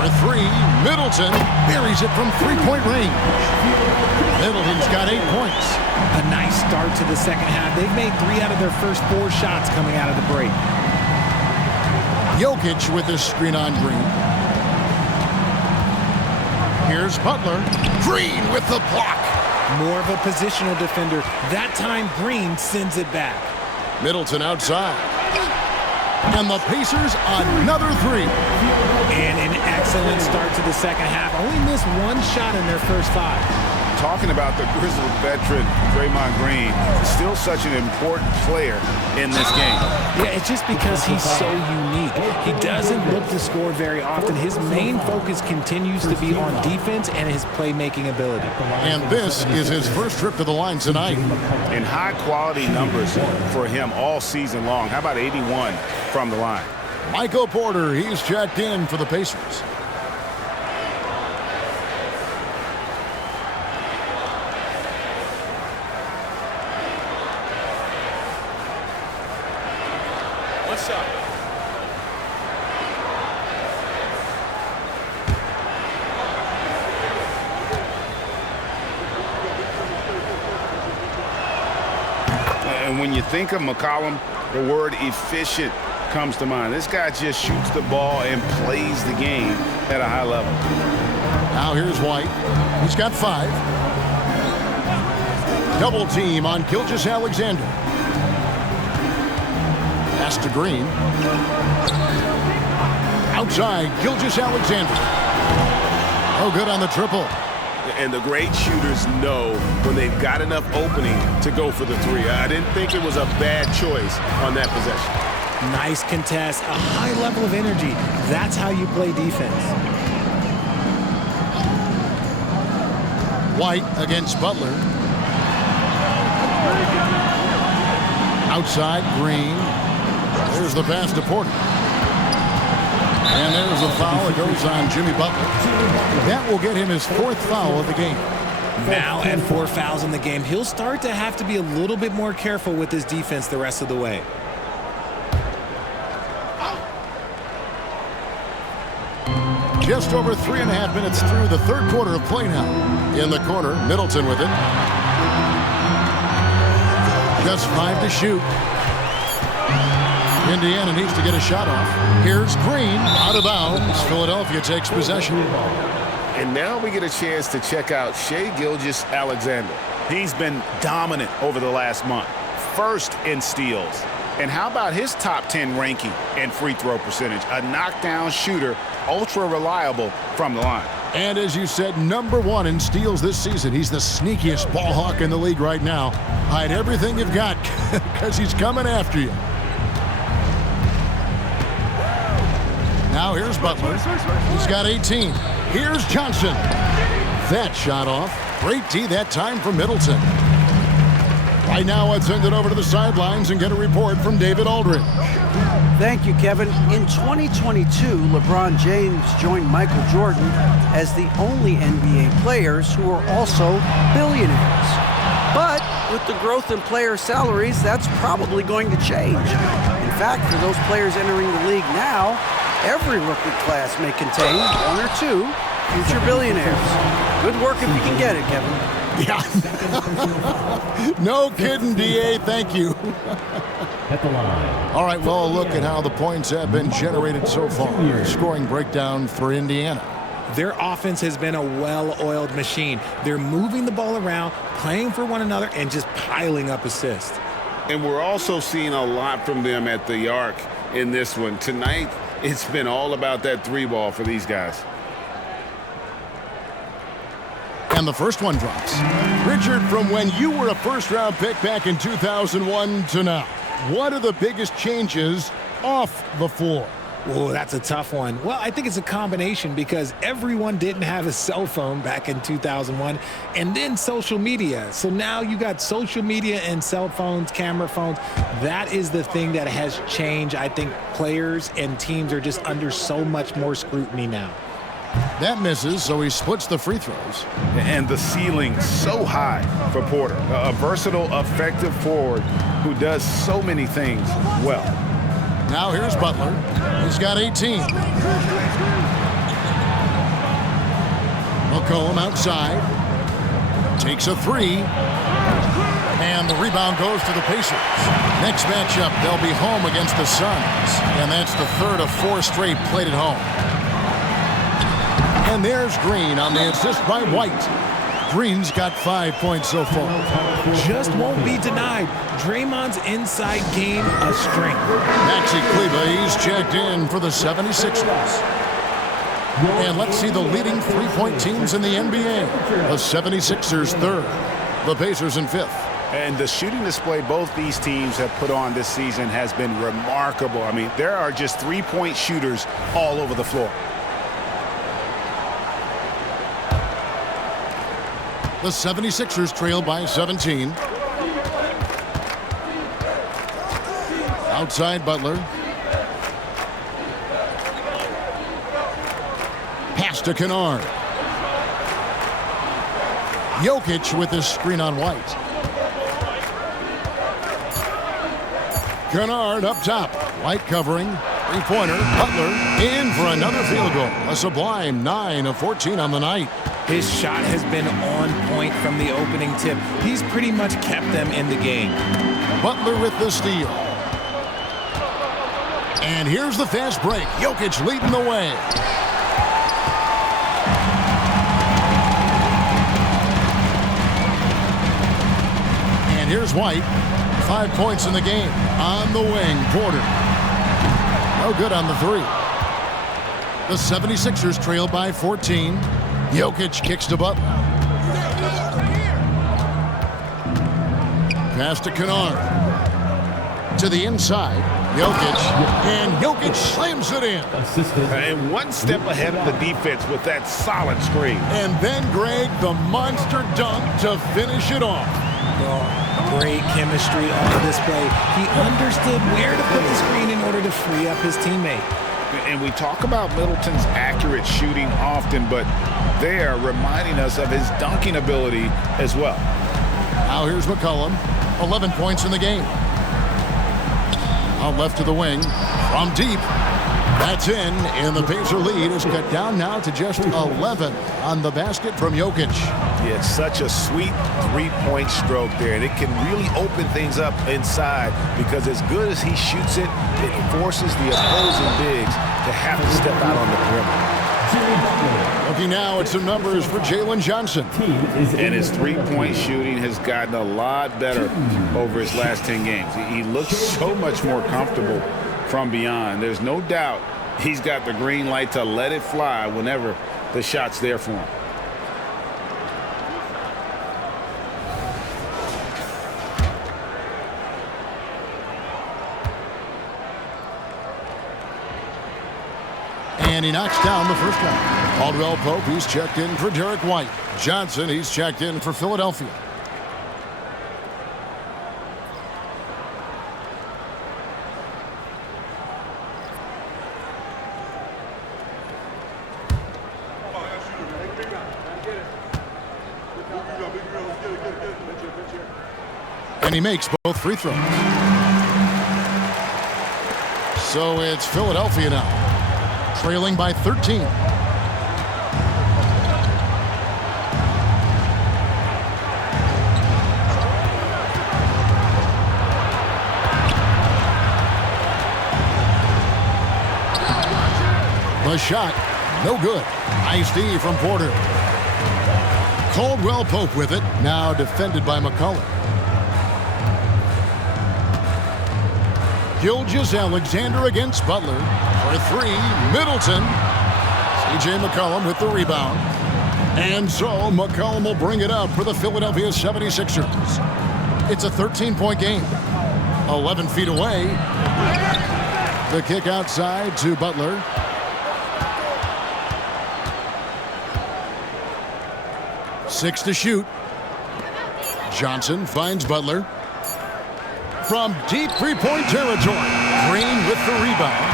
For 3, Middleton buries it from 3-point range. Middleton's got 8 points. A nice start to the second half. They've made 3 out of their first 4 shots coming out of the break. Jokic with his screen on Green. Here's Butler. Green with the block. More of a positional defender. That time Green sends it back. Middleton outside. And the Pacers another 3. And an excellent start to the second half. Only missed 1 shot in their first 5. Talking about the grizzled veteran, Draymond Green, still such an important player in this game. Yeah, it's just because he's so unique. He doesn't look to score very often. His main focus continues to be on defense and his playmaking ability. And this is his first trip to the line tonight. And high-quality numbers for him all season long. How about 81 from the line? Michael Porter, he's checked in for the Pacers. And when you think of McCollum, the word efficient comes to mind. This guy just shoots the ball and plays the game at a high level. Now here's White. He's got 5. Double team on Gilgeous-Alexander. Pass to Green. Outside, Gilgeous-Alexander. Oh, good on the triple. And the great shooters know when they've got enough opening to go for the 3. I didn't think it was a bad choice on that possession. Nice contest, a high level of energy. That's how you play defense. White against Butler. Outside, Green. There's the pass to Porter. And there's a foul that goes on Jimmy Butler. That will get him his 4th foul of the game. Now at 4 fouls in the game, he'll start to have to be a little bit more careful with his defense the rest of the way. Just over 3.5 minutes through the 3rd quarter of play now. In the corner, Middleton with it. Just 5 to shoot. Indiana needs to get a shot off. Here's Green, out of bounds. Philadelphia takes possession. And now we get a chance to check out Shai Gilgeous-Alexander. He's been dominant over the last month. 1st in steals. And how about his top 10 ranking and free throw percentage? A knockdown shooter, ultra reliable from the line. And as you said, #1 in steals this season. He's the sneakiest ball hawk in the league right now. Hide everything you've got because he's coming after you. Now here's Butler. He's got 18. Here's Johnson. That shot off. Great D that time from Middleton. Right now, let's send it over to the sidelines and get a report from David Aldridge. Thank you, Kevin. In 2022, LeBron James joined Michael Jordan as the only NBA players who are also billionaires. But with the growth in player salaries, that's probably going to change. In fact, for those players entering the league now, every rookie class may contain 1 or 2 future billionaires. Good work if you can get it, Kevin. Yeah. No kidding, DA. Thank you. At the line. All right, well, look at how the points have been generated so far. Scoring breakdown for Indiana. Their offense has been a well-oiled machine. They're moving the ball around, playing for one another, and just piling up assists. And we're also seeing a lot from them at the arc in this one. Tonight, it's been all about that 3 ball for these guys. And the first one drops. Richard, from when you were a first-round pick back in 2001 to now, what are the biggest changes off the floor? Oh, that's a tough one. Well, I think it's a combination because everyone didn't have a cell phone back in 2001 and then social media. So now you got social media and cell phones, camera phones. That is the thing that has changed. I think players and teams are just under so much more scrutiny now. That misses, so he splits the free throws. And the ceiling so high for Porter. A versatile, effective forward who does so many things well. Now here's Butler. He's got 18. McCollum outside. Takes a 3. And the rebound goes to the Pacers. Next matchup, they'll be home against the Suns. And that's the 3rd of 4 straight played at home. And there's Green on the assist by White. Green's got 5 points so far. Just won't be denied. Draymond's inside game a strength. Maxi Kleber, he's checked in for the 76ers. And let's see the leading three-point teams in the NBA. The 76ers 3rd, the Pacers in 5th. And the shooting display both these teams have put on this season has been remarkable. I mean, there are just three-point shooters all over the floor. The 76ers trail by 17. Outside Butler. Pass to Kennard. Jokic with his screen on White. Kennard up top. White covering. Three-pointer. Butler in for another field goal. A sublime 9 of 14 on the night. His shot has been on point from the opening tip. He's pretty much kept them in the game. Butler with the steal. And here's the fast break. Jokic leading the way. And here's White. 5 points in the game. On the wing, Porter. No good on the three. The 76ers trail by 14. Jokic kicks to Butler. Pass to Kennard. To the inside. Jokic. And Jokic slams it in. And one step ahead of the defense with that solid screen. And then, Greg, the monster dunk to finish it off. Great chemistry on display. He understood where to put the screen in order to free up his teammate. And we talk about Middleton's accurate shooting often, but they're reminding us of his dunking ability as well. Now here's McCollum. 11 points in the game. Out left to the wing. From deep. That's in, and the Pacer lead is cut down now to just 11 on the basket from Jokic. Yeah, it's such a sweet three-point stroke there, and it can really open things up inside because as good as he shoots it, it forces the opposing bigs to have to step out on the perimeter. Looking now at some numbers for Jalen Johnson. And his three-point shooting has gotten a lot better over his last 10 games. He looks so much more comfortable from beyond. There's no doubt he's got the green light to let it fly whenever the shot's there for him. And he knocks down the first one. Caldwell Pope, he's checked in for Derek White. Johnson, he's checked in for Philadelphia. And he makes both free throws. So it's Philadelphia now, trailing by 13. The shot, no good. Nice D from Porter. Caldwell Pope with it, now defended by McCollum. Gilgeous-Alexander against Butler. For three, Middleton. C.J. McCollum with the rebound. And so McCollum will bring it up for the Philadelphia 76ers. It's a 13-point game. 11 feet away. The kick outside to Butler. Six to shoot. Johnson finds Butler. From deep three-point territory. Green with the rebound.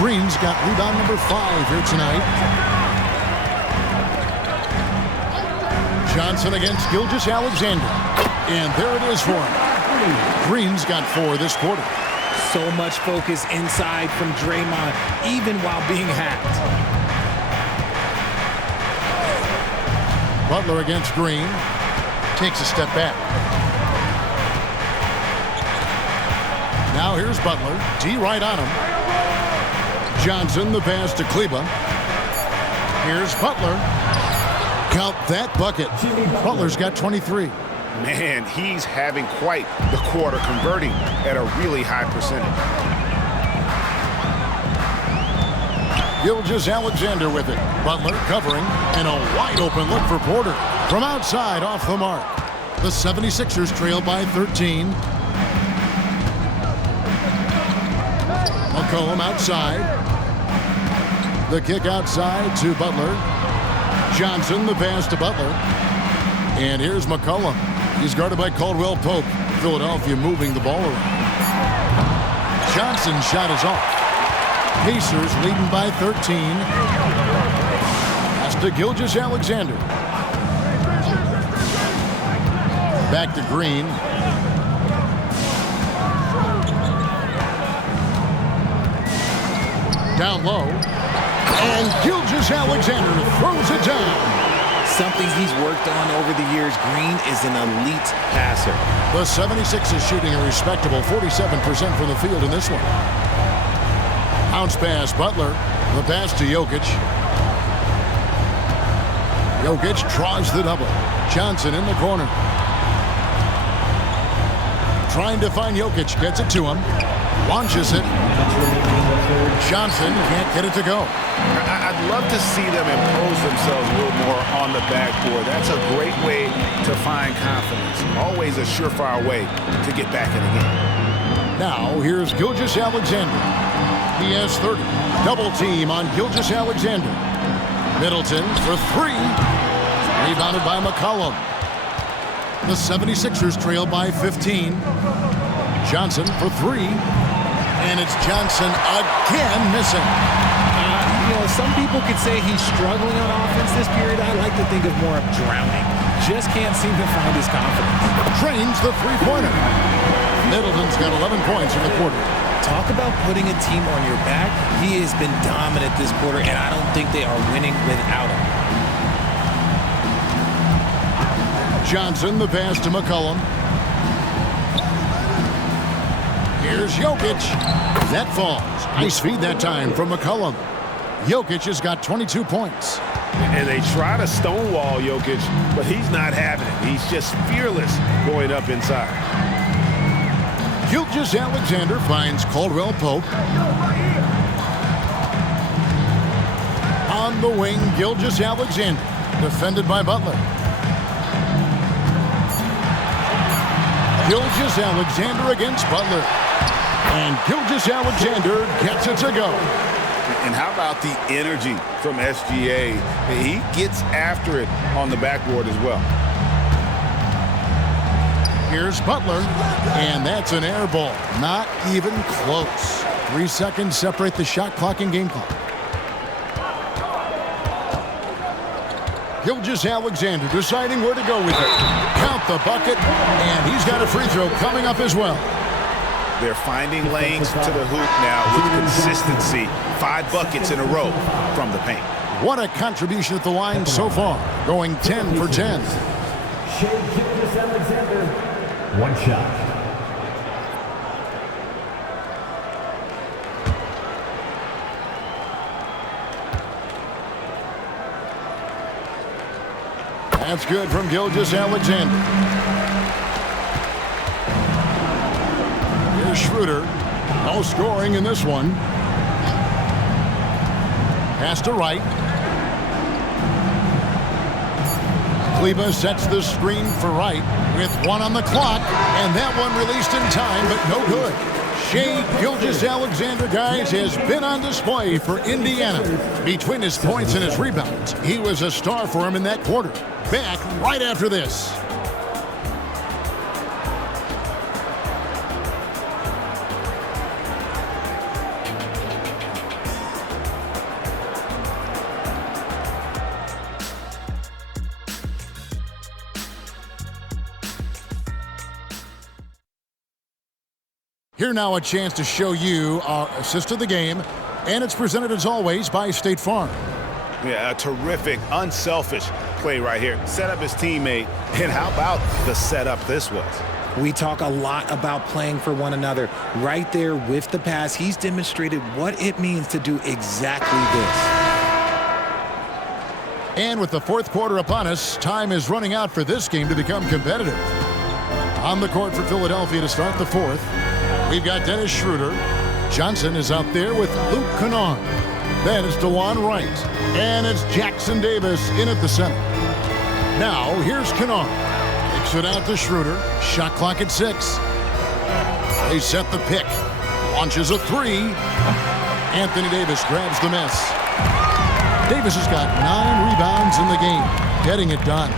Green's got rebound number 5 here tonight. Johnson against Gilgeous-Alexander. And there it is for him. Green's got 4 this quarter. So much focus inside from Draymond, even while being hacked. Butler against Green. Takes a step back. Now here's Butler. D right on him. Johnson, the pass to Kleba. Here's Butler. Count that bucket. Butler's got 23. Man, he's having quite the quarter, converting at a really high percentage. Gilgeous-Alexander with it. Butler covering, and a wide open look for Porter. From outside, off the mark. The 76ers trail by 13. McCollum outside. The kick outside to Butler. Johnson, the pass to Butler. And here's McCollum. He's guarded by Caldwell Pope. Philadelphia moving the ball around. Johnson's shot is off. Pacers leading by 13. Pass to Gilgeous-Alexander. Back to Green. Down low. And Gilgeous-Alexander throws it down. something he's worked on over the years. Green is an elite passer. The 76ers shooting a respectable 47% from the field in this one. Bounce pass, Butler. The pass to Jokic. Jokic draws the double. Johnson in the corner. Trying to find Jokic. Gets it to him. Launches it. Johnson can't get it to go. I'd love to see them impose themselves a little more on the backboard. That's a great way to find confidence. Always a surefire way to get back in the game. Now, here's Gilgeous-Alexander. He has 30. Double team on Gilgeous-Alexander. Middleton for three. Rebounded by McCollum. The 76ers trail by 15. Johnson for three. And it's Johnson again missing. Some people could say he's struggling on offense this period. I like to think of more of drowning. Just can't seem to find his confidence. Drains the three-pointer. Middleton's got 11 points in the quarter. Talk about putting a team on your back. He has been dominant this quarter, and I don't think they are winning without him. Johnson, the pass to McCollum. Here's Jokic. That falls. Nice feed that time from McCollum. Jokic has got 22 points. And they try to stonewall Jokic, but he's not having it. He's just fearless going up inside. Gilgeous-Alexander finds Caldwell Pope. On the wing, Gilgeous-Alexander, defended by Butler. Gilgeous-Alexander against Butler. And Gilgeous-Alexander gets it to go. And how about the energy from SGA? He gets after it on the backboard as well. Here's Butler, and that's an air ball. Not even close. 3 seconds separate the shot clock and game clock. Gilgeous-Alexander deciding where to go with it. Count the bucket, and he's got a free throw coming up as well. They're finding lanes to the hoop now with consistency. 5 buckets in a row from the paint. What a contribution at the line so far, going 10 for 10. Shea Gilgeous-Alexander, 1 shot. That's good from Gilgeous-Alexander. Here's Schroeder. No scoring in this one. Pass to Wright. Kleba sets the screen for Wright with 1 on the clock, and that one released in time, but no good. Shea Gilgeous-Alexander, guys, has been on display for Indiana. Between his points and his rebounds, he was a star for him in that quarter. Back right after this. Here now a chance to show you our assist of the game, and it's presented as always by State Farm. Yeah, a terrific, unselfish play right here. Set up his teammate, and how about the setup this was? We talk a lot about playing for one another. Right there with the pass, he's demonstrated what it means to do exactly this. And with the fourth quarter upon us, time is running out for this game to become competitive. On the court for Philadelphia to start the fourth, we've got Dennis Schroeder. Johnson is out there with Luke Kennard. Then it's DeJuan Wright. And it's Jackson Davis in at the center. Now, here's Kennard. Kicks it out to Schroeder. Shot clock at 6. They set the pick. Launches a 3. Anthony Davis grabs the miss. Davis has got 9 rebounds in the game. Getting it done.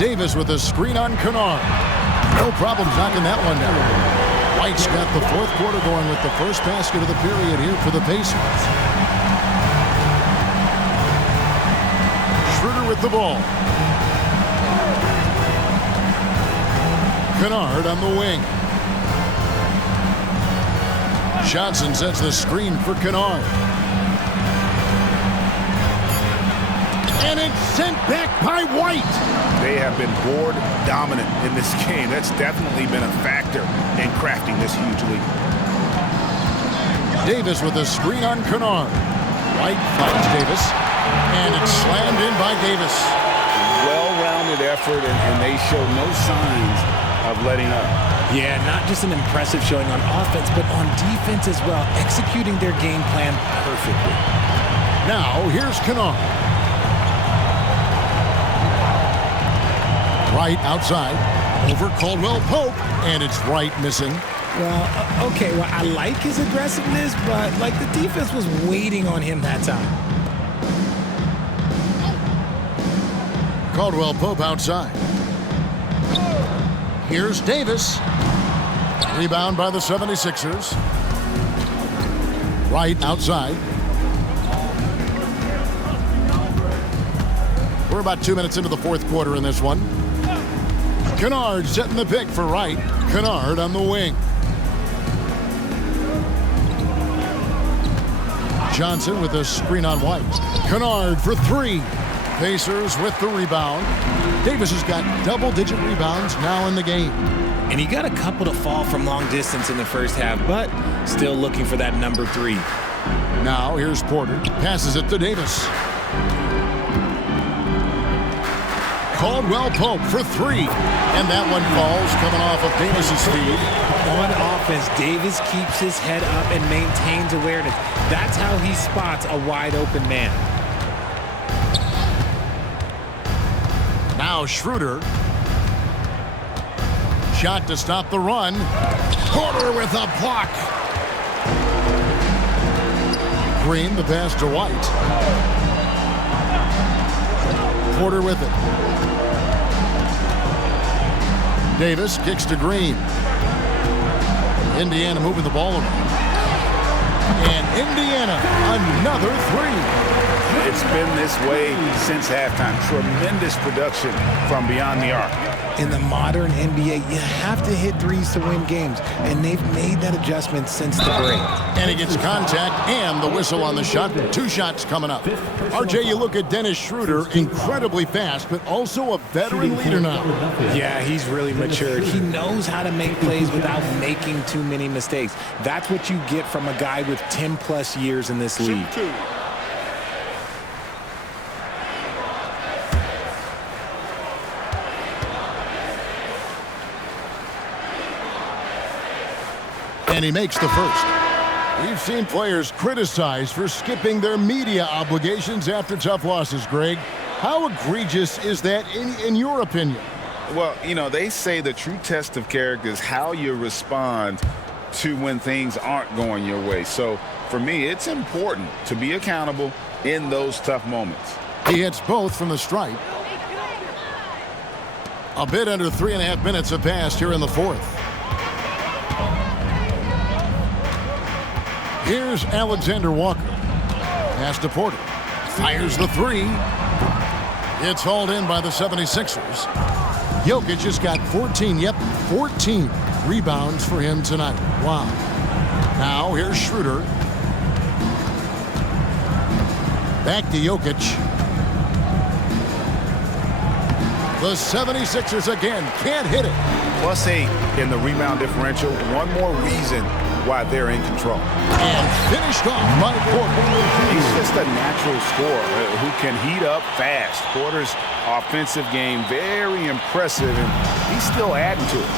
Davis with a screen on Kennard. No problems knocking that one down. White's got the fourth quarter going with the first basket of the period here for the Pacers. Schroeder with the ball. Kennard on the wing. Johnson sets the screen for Kennard. And it's sent back by White. They have been board dominant in this game. That's definitely been a factor in crafting this huge lead. Davis with a screen on Kennard. White finds Davis, and it's slammed in by Davis. Well-rounded effort, and they show no signs of letting up. Yeah, not just an impressive showing on offense, but on defense as well, executing their game plan perfectly. Now, here's Kennard. Right outside, over Caldwell Pope, and it's Wright missing. Well, okay, well, I like his aggressiveness, but, like, the defense was waiting on him that time. Caldwell Pope outside. Here's Davis. Rebound by the 76ers. Wright outside. We're about 2 minutes into the fourth quarter in this one. Kennard setting the pick for Wright. Kennard on the wing. Johnson with a screen on White. Kennard for three. Pacers with the rebound. Davis has got double-digit rebounds now in the game. And he got a couple to fall from long distance in the first half, but still looking for that number 3. Now here's Porter. Passes it to Davis. Caldwell Pope for three. And that one falls coming off of Davis's feed. On offense, Davis keeps his head up and maintains awareness. That's how he spots a wide-open man. Now Schroeder. Shot to stop the run. Porter with a block. Green, the pass to White. Porter with it. Davis kicks to Green. Indiana moving the ball around. And Indiana, another three. It's been this way since halftime. Tremendous production from beyond the arc. In the modern NBA, you have to hit threes to win games, and they've made that adjustment since the break. And he gets contact and the whistle on the shot. 2 shots coming up. RJ, you look at Dennis Schroeder, incredibly fast, but also a veteran leader now. Yeah, he's really matured. He knows how to make plays without making too many mistakes. That's what you get from a guy with 10-plus years in this league. And he makes the first. We've seen players criticized for skipping their media obligations after tough losses, Greg. How egregious is that in your opinion? Well, you know, they say the true test of character is how you respond to when things aren't going your way. So, for me, it's important to be accountable in those tough moments. He hits both from the stripe. A bit under 3.5 minutes have passed here in the fourth. Here's Alexander Walker. Pass to Porter. Fires the three. It's hauled in by the 76ers. Jokic has got 14 rebounds for him tonight. Wow. Now here's Schroeder. Back to Jokic. The 76ers again can't hit it. +8 in the rebound differential. One more reason why they're in control. And finished off by Porter. He's just a natural scorer who can heat up fast. Porter's offensive game very impressive, and he's still adding to it.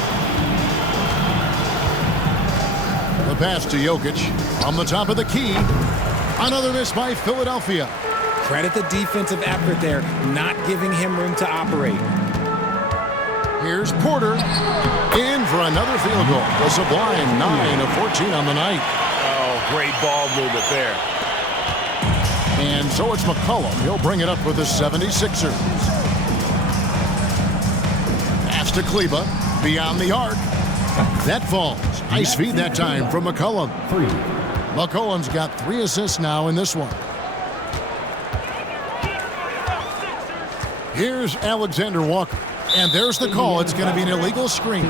The pass to Jokic on the top of the key. Another miss by Philadelphia. Credit the defensive effort there, not giving him room to operate. Here's Porter in for another field goal. A sublime 9 of 14 on the night. Oh, great ball movement there. And so it's McCollum. He'll bring it up with the 76ers. Pass to Kleba. Beyond the arc. That falls. Nice feed that time from McCollum. McCollum's got 3 assists now in this one. Here's Alexander Walker. And there's the call. It's going to be an illegal screen.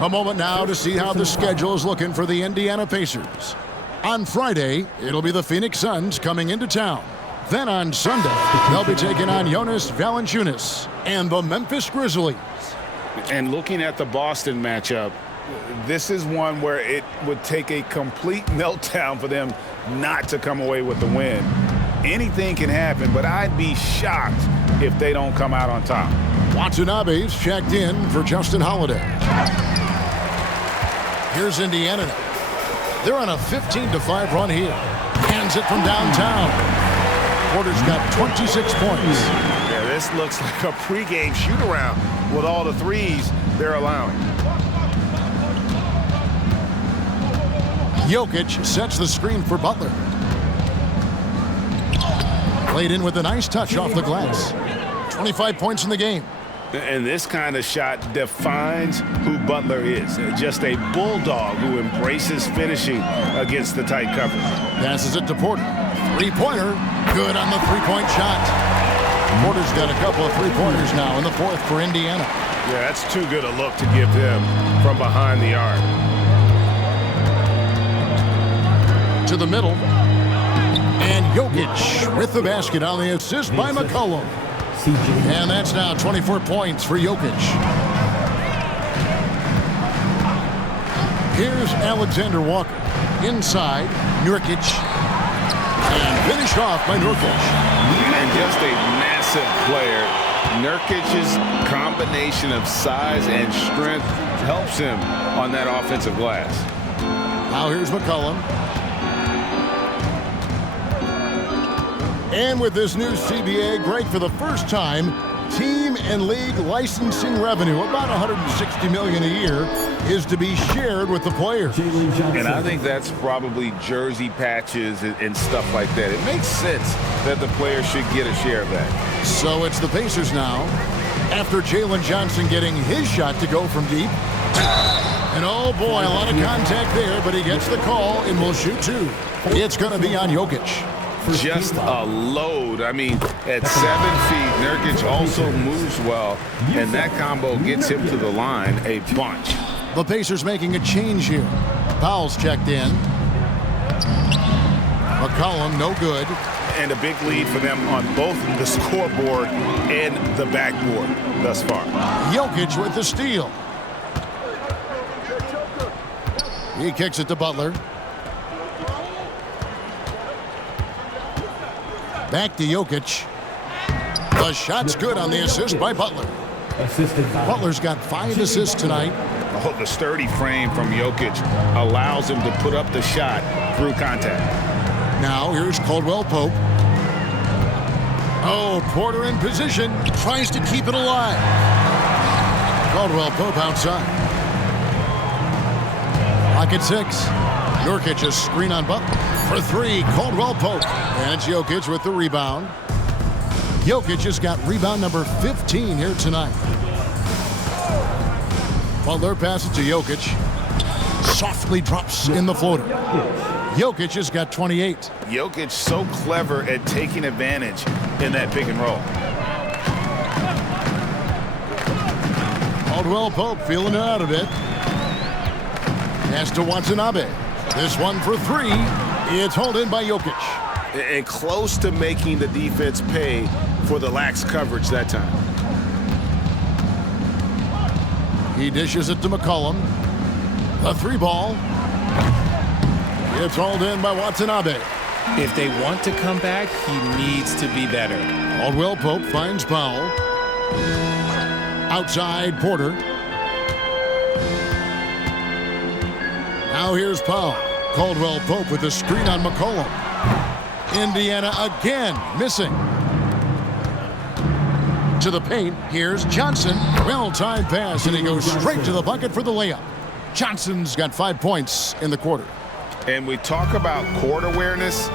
A moment now to see how the schedule is looking for the Indiana Pacers. On Friday, it'll be the Phoenix Suns coming into town. Then on Sunday, they'll be taking on Jonas Valanciunas and the Memphis Grizzlies. And looking at the Boston matchup, this is one where it would take a complete meltdown for them not to come away with the win. Anything can happen, but I'd be shocked if they don't come out on top. Watanabe's checked in for Justin Holiday. Here's Indiana. They're on a 15-5 run here. Hands it from downtown. Porter's got 26 points. Yeah, this looks like a pregame shoot-around with all the threes they're allowing. Jokic sets the screen for Butler. Played in with a nice touch off the glass. 25 points in the game. And this kind of shot defines who Butler is. Just a bulldog who embraces finishing against the tight cover. Passes it to Porter. Three-pointer. Good on the three-point shot. Porter's got a couple of three-pointers now in the fourth for Indiana. Yeah, that's too good a look to give them from behind the arc. To the middle. And Jokic with the basket on the assist by McCollum. And that's now 24 points for Jokic. Here's Alexander Walker. Inside, Nurkic. And finished off by Nurkic. And just a massive player. Nurkic's combination of size and strength helps him on that offensive glass. Now here's McCollum. And with this new CBA, Greg, for the first time, team and league licensing revenue, about $160 million a year, is to be shared with the players. And I think that's probably jersey patches and stuff like that. It makes sense that the players should get a share of that. So it's the Pacers now, after Jalen Johnson getting his shot to go from deep. And oh boy, a lot of contact there, but he gets the call and will shoot two. It's going to be on Jokic. Just a load. I mean, at 7 feet, Nurkic also moves well, and that combo gets him to the line a bunch. The Pacers making a change here. Powell's checked in. McCollum, no good. And a big lead for them on both the scoreboard and the backboard thus far. Jokic with the steal. He kicks it to Butler. Back to Jokic. The shot's good on the assist by Butler. Butler's got 5 assists tonight. Oh, the sturdy frame from Jokic allows him to put up the shot through contact. Now here's Caldwell Pope. Oh, Porter in position. Tries to keep it alive. Caldwell Pope outside. Lock at 6. Nurkic a screen on Butler. For 3, Caldwell Pope. And it's Jokic with the rebound. Jokic has got rebound number 15 here tonight. Butler passes to Jokic. Softly drops in the floater. Jokic has got 28. Jokic so clever at taking advantage in that pick and roll. Caldwell Pope feeling it out a bit. Pass to Watanabe. This one for 3. It's hauled in by Jokic. And close to making the defense pay for the lax coverage that time. He dishes it to McCollum. The 3 ball. It's hauled in by Watanabe. If they want to come back, he needs to be better. Caldwell Pope finds Powell. Outside Porter. Now here's Powell. Caldwell Pope with the screen on McCollum. Indiana again missing. To the paint, here's Johnson. Well-timed pass, and he goes straight to the bucket for the layup. Johnson's got 5 points in the quarter. And we talk about court awareness.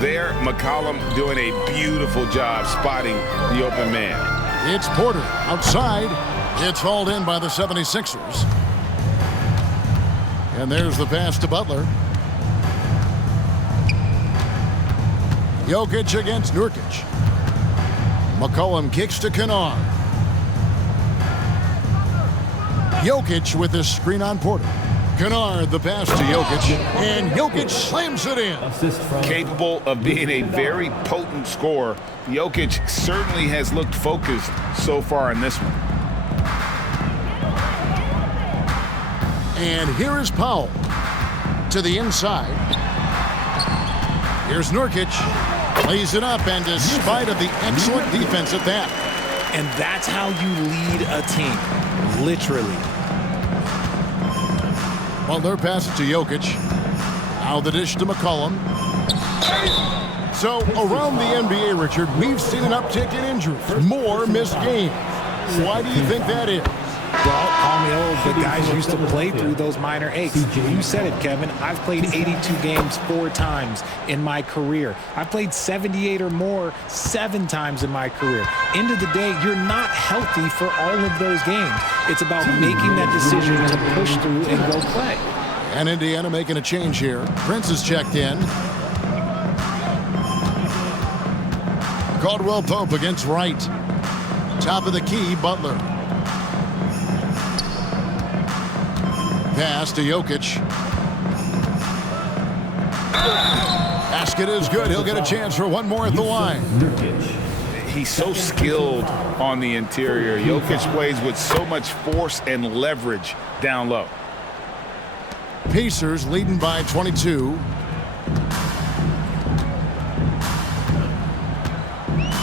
There, McCollum doing a beautiful job spotting the open man. It's Porter outside. It's hauled in by the 76ers. And there's the pass to Butler. Jokic against Nurkic. McCollum kicks to Kennard. Jokic with his screen on Porter. Kennard, the pass to Jokic, and Jokic slams it in. Assist from Capable of being a very potent scorer, Jokic certainly has looked focused so far in this one. And here is Powell to the inside. Here's Nurkic. Lays it up, and despite of the excellent defense at that. And that's how you lead a team, literally. Butler passes to Jokic. Now the dish to McCollum. So around the NBA, Richard, we've seen an uptick in injuries, more missed games. Why do you think that is? Well, call me old, but guys used to play through those minor aches. You said it, Kevin. I've played 82 games 4 times in my career. I've played 78 or more 7 times in my career. End of the day, you're not healthy for all of those games. It's about making that decision to push through and go play. And Indiana making a change here. Prince is checked in. Caldwell Pope against Wright. Top of the key, Butler. Pass to Jokic. Basket is good. He'll get a chance for one more at the line. He's so skilled on the interior. Jokic plays with so much force and leverage down low. Pacers leading by 22.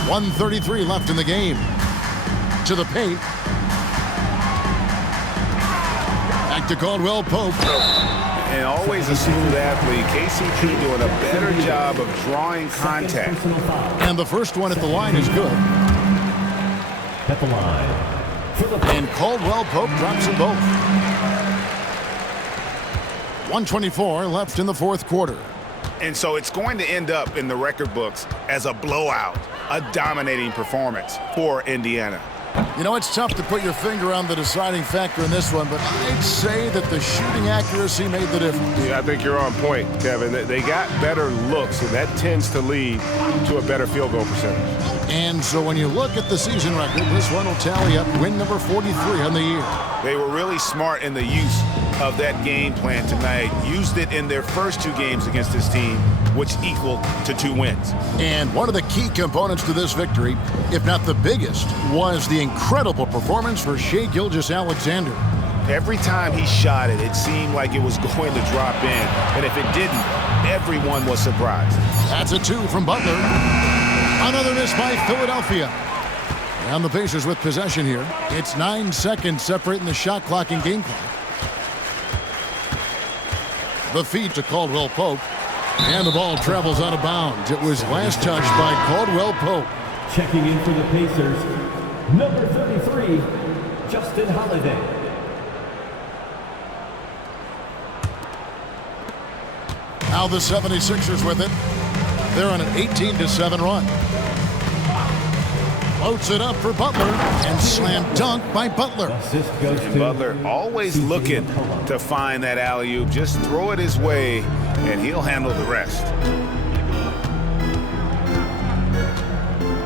1:33 left in the game. To the paint. Back to Caldwell Pope. And always a smooth athlete. KCP doing a better job of drawing contact. And the first one at the line is good. at the line. And Caldwell Pope drops them both. 1:24 left in the fourth quarter. And so it's going to end up in the record books as a blowout, a dominating performance for Indiana. You know, it's tough to put your finger on the deciding factor in this one, but I'd say that the shooting accuracy made the difference. Yeah, I think you're on point, Kevin. They got better looks, and that tends to lead to a better field goal percentage. And so when you look at the season record, this one will tally up win number 43 on the year. They were really smart in the use of that game plan tonight. Used it in their first 2 games against this team, which equaled to 2 wins. And one of the key components to this victory, if not the biggest, was the incredible performance for Shai Gilgeous-Alexander. Every time he shot it, it seemed like it was going to drop in. And if it didn't, everyone was surprised. That's a 2 from Butler. Another miss by Philadelphia. And the Pacers with possession here. It's 9 seconds separating the shot clock and game clock. The feed to Caldwell Pope. And the ball travels out of bounds. It was last touched by Caldwell Pope. Checking in for the Pacers, number 33, Justin Holiday. Now the 76ers with it. They're on an 18-7 run. Floats it up for Butler and slam dunk by Butler. Assist goes And to Butler always looking to find that alley-oop. Just throw it his way, and he'll handle the rest.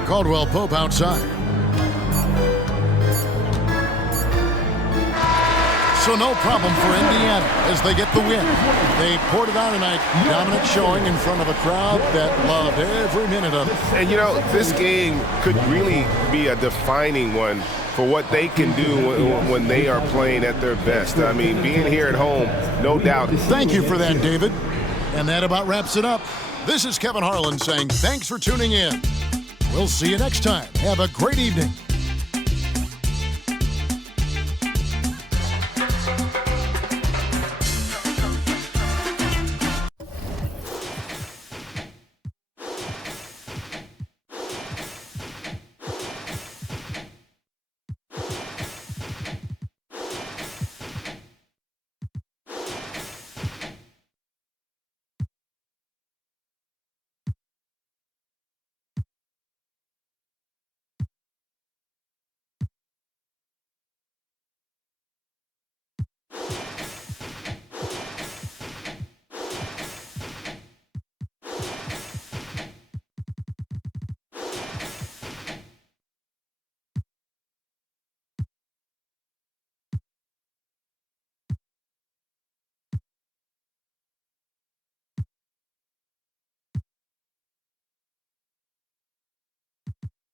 Caldwell Pope outside. So no problem for Indiana as they get the win. They poured it on tonight. Dominant showing in front of a crowd that loved every minute of it. And, you know, this game could really be a defining one for what they can do when they are playing at their best. I mean, being here at home, no doubt. Thank you for that, David. And that about wraps it up. This is Kevin Harlan saying thanks for tuning in. We'll see you next time. Have a great evening.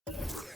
it.